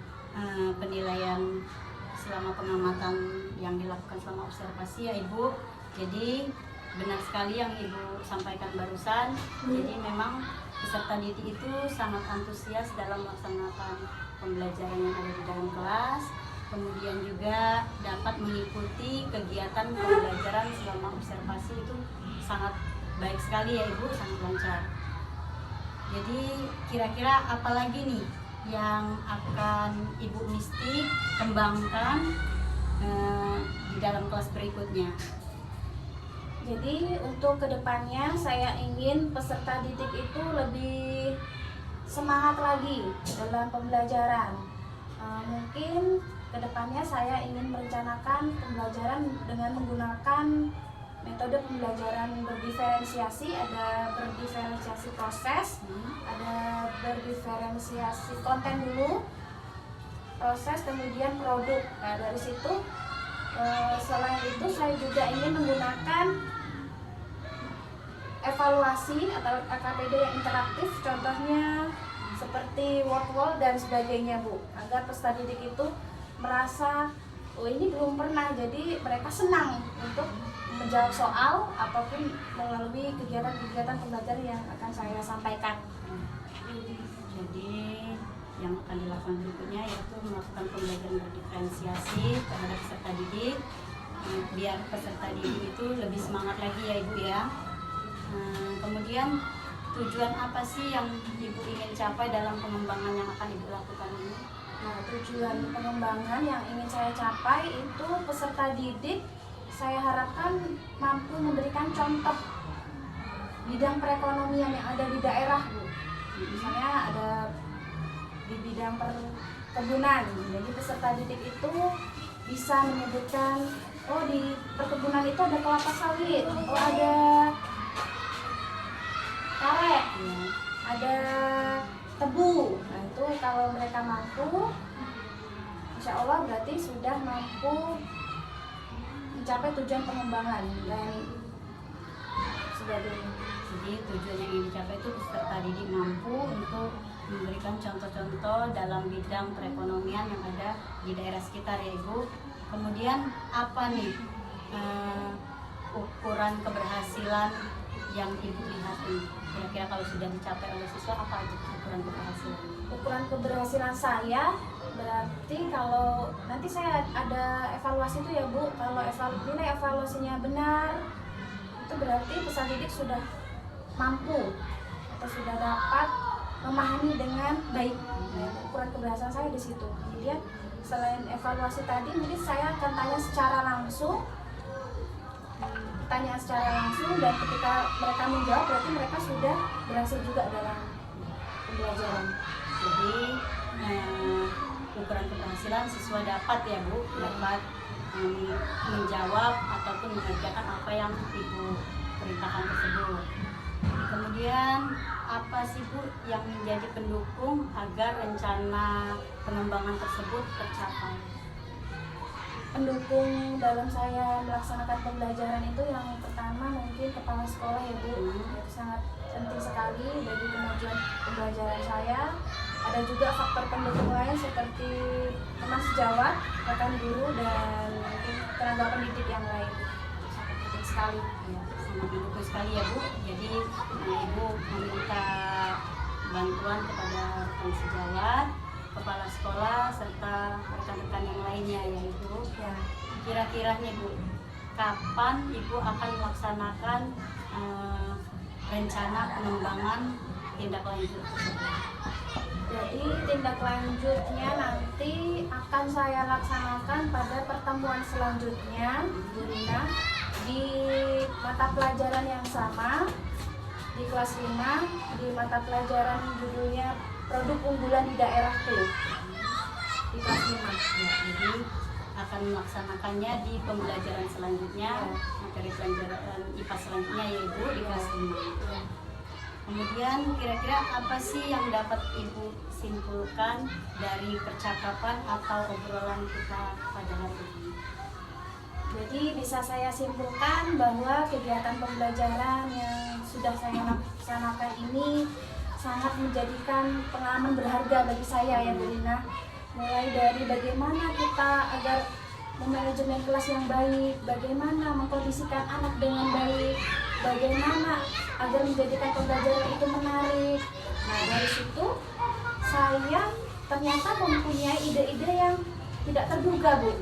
penilaian selama pengamatan yang dilakukan selama observasi ya Ibu. Jadi benar sekali yang Ibu sampaikan barusan. Jadi memang peserta didik itu sangat antusias dalam melaksanakan pembelajaran yang ada di dalam kelas. Kemudian juga dapat mengikuti kegiatan pembelajaran selama observasi itu sangat baik sekali ya Ibu, sangat lancar. Jadi kira-kira apa lagi nih yang akan Ibu Misti kembangkan di dalam kelas berikutnya? Jadi untuk kedepannya saya ingin peserta didik itu lebih semangat lagi dalam pembelajaran. Mungkin kedepannya saya ingin merencanakan pembelajaran dengan menggunakan metode pembelajaran berdiferensiasi. Ada berdiferensiasi proses, ada berdiferensiasi konten dulu, proses, kemudian produk. Nah dari situ selain itu saya juga ingin menggunakan evaluasi atau KPD yang interaktif, contohnya seperti word wall dan sebagainya Bu, agar peserta didik itu merasa oh ini belum pernah, jadi mereka senang untuk menjawab soal apapun melalui kegiatan-kegiatan pembelajaran yang akan saya sampaikan. Jadi yang akan dilakukan berikutnya yaitu melakukan pembelajaran berdiferensiasi terhadap peserta didik, biar peserta didik itu lebih semangat lagi ya Ibu ya. Kemudian tujuan apa sih yang Ibu ingin capai dalam pengembangan yang akan Ibu lakukan ini? Nah, tujuan pengembangan yang ingin saya capai itu peserta didik saya harapkan mampu memberikan contoh bidang perekonomian yang ada di daerah Bu. Misalnya ada di bidang perkebunan, jadi peserta didik itu bisa menyebutkan oh di perkebunan itu ada kelapa sawit, oh ada karet, ada tebu. Nah itu kalau mereka mampu, insya Allah berarti sudah mampu mencapai tujuan pengembangan dan sebagainya. Jadi tujuan yang ingin dicapai itu peserta didik mampu untuk memberikan contoh-contoh dalam bidang perekonomian yang ada di daerah sekitar ya Ibu. Kemudian apa nih ukuran keberhasilan yang Ibu lihat ini? Kira-kira kalau sudah dicapai oleh siswa apa aja ukuran keberhasilan? Ukuran keberhasilan saya berarti kalau nanti saya ada evaluasi itu ya Bu, kalau nilai evaluasinya benar itu berarti peserta didik sudah mampu atau sudah dapat memahami dengan baik. Nah, ukuran keberhasilan saya di situ. Kemudian selain evaluasi tadi, mungkin saya akan tanya secara langsung, dan ketika mereka menjawab berarti mereka sudah berhasil juga dalam pembelajaran. Jadi ukuran keberhasilan siswa dapat ya Bu, dapat menjawab ataupun mengerjakan apa yang Ibu perintahkan tersebut. Kemudian apa sih Bu yang menjadi pendukung agar rencana pengembangan tersebut tercapai? Pendukung dalam saya melaksanakan pembelajaran itu yang pertama mungkin kepala sekolah ya Bu, itu sangat penting sekali bagi kemajuan pembelajaran saya. Ada juga faktor pendukung lain seperti teman sejawat, rekan guru, dan mungkin tenaga pendidik yang lain. Sangat penting sekali. Ya, sangat mendukung sekali ya Bu. Jadi Ibu meminta bantuan kepada rekan sejawat, kepala sekolah, serta rekan-rekan yang lainnya ya Ibu. Ya. Kira-kira nih Bu, kapan Ibu akan melaksanakan rencana pengembangan tindak lanjut tersebut? Jadi tindak lanjutnya nanti akan saya laksanakan pada pertemuan selanjutnya, Bu Rina, di mata pelajaran yang sama, di kelas 5, di mata pelajaran judulnya Produk Unggulan di Daerahku, di kelas 5. Ya, jadi akan melaksanakannya di pembelajaran selanjutnya, materi pelajaran IPA selanjutnya ya Ibu di kelas 5. Kemudian kira-kira apa sih yang dapat Ibu simpulkan dari percakapan atau obrolan kita pada hari ini? Jadi bisa saya simpulkan bahwa kegiatan pembelajaran yang sudah saya laksanakan ini sangat menjadikan pengalaman berharga bagi saya ya Bu Rina. Mulai dari bagaimana kita agar memanajemen kelas yang baik, bagaimana mengkondisikan anak dengan baik, bagaimana agar menjadikan pembelajaran itu menarik. Nah dari situ saya ternyata mempunyai ide-ide yang tidak terduga Bu.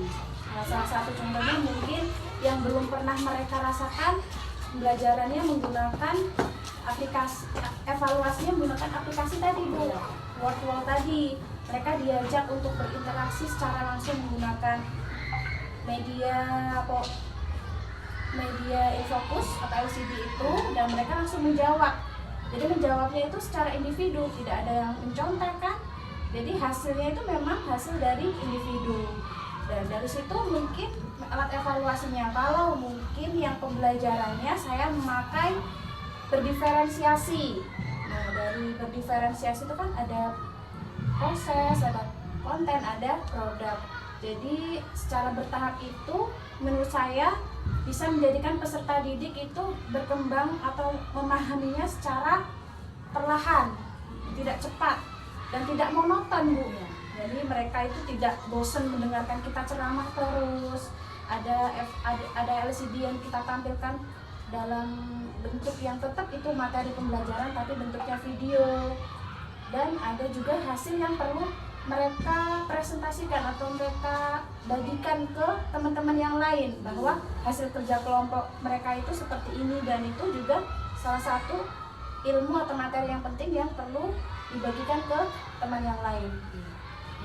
Nah, salah satu contohnya mungkin yang belum pernah mereka rasakan pembelajarannya menggunakan aplikasi, evaluasinya menggunakan aplikasi tadi Bu, Wordwall tadi. Mereka diajak untuk berinteraksi secara langsung menggunakan media infocus atau LCD itu, dan mereka langsung menjawab. Jadi menjawabnya itu secara individu, tidak ada yang mencontek kan. Jadi hasilnya itu memang hasil dari individu. Dan dari situ mungkin alat evaluasinya, kalau mungkin yang pembelajarannya saya memakai berdiferensiasi. Nah dari berdiferensiasi itu kan ada proses, ada konten, ada produk. Jadi secara bertahap itu menurut saya bisa menjadikan peserta didik itu berkembang atau memahaminya secara perlahan, tidak cepat dan tidak monoton Bu. Jadi mereka itu tidak bosan mendengarkan kita ceramah terus. Ada LCD yang kita tampilkan dalam bentuk yang tetap itu materi pembelajaran tapi bentuknya video. Dan ada juga hasil yang perlu mereka presentasikan atau mereka bagikan ke teman-teman yang lain bahwa hasil kerja kelompok mereka itu seperti ini, dan itu juga salah satu ilmu atau materi yang penting yang perlu dibagikan ke teman yang lain.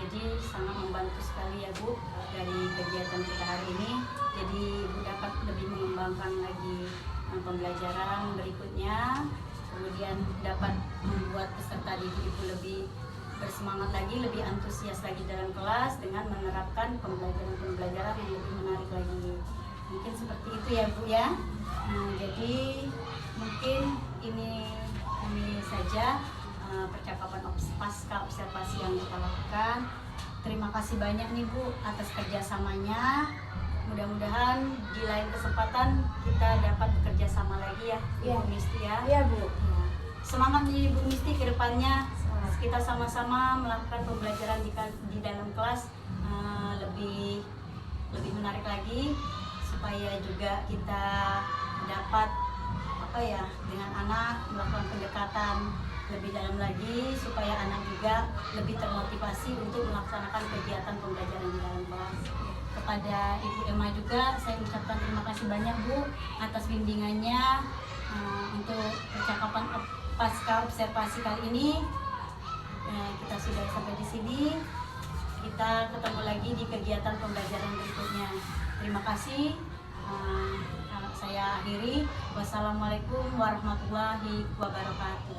Jadi sangat membantu sekali ya Bu dari kegiatan kita hari ini. Jadi Ibu dapat lebih mengembangkan lagi pembelajaran berikutnya, kemudian dapat membuat peserta didik Ibu lebih bersemangat lagi, lebih antusias lagi dalam kelas dengan menerapkan pembelajaran yang lebih menarik lagi. Mungkin seperti itu ya Bu ya. Jadi mungkin ini saja percakapan pasca observasi yang kita lakukan. Terima kasih banyak nih Bu atas kerjasamanya. Mudah-mudahan di lain kesempatan kita dapat bekerja sama lagi ya Ibu Misti ya. Iya Bu. Semangat nih Ibu Misti ke depannya. Kita sama-sama melakukan pembelajaran di dalam kelas lebih menarik lagi, supaya juga kita dapat dengan anak melakukan pendekatan lebih dalam lagi, supaya anak juga lebih termotivasi untuk melaksanakan kegiatan pembelajaran di dalam kelas. Kepada Ibu Emma juga saya ucapkan terima kasih banyak Bu atas bimbingannya untuk percakapan pasca observasi kali ini. kita sudah sampai di sini. Kita ketemu lagi di kegiatan pembelajaran berikutnya. Terima kasih. Saya akhiri. Wassalamualaikum warahmatullahi wabarakatuh.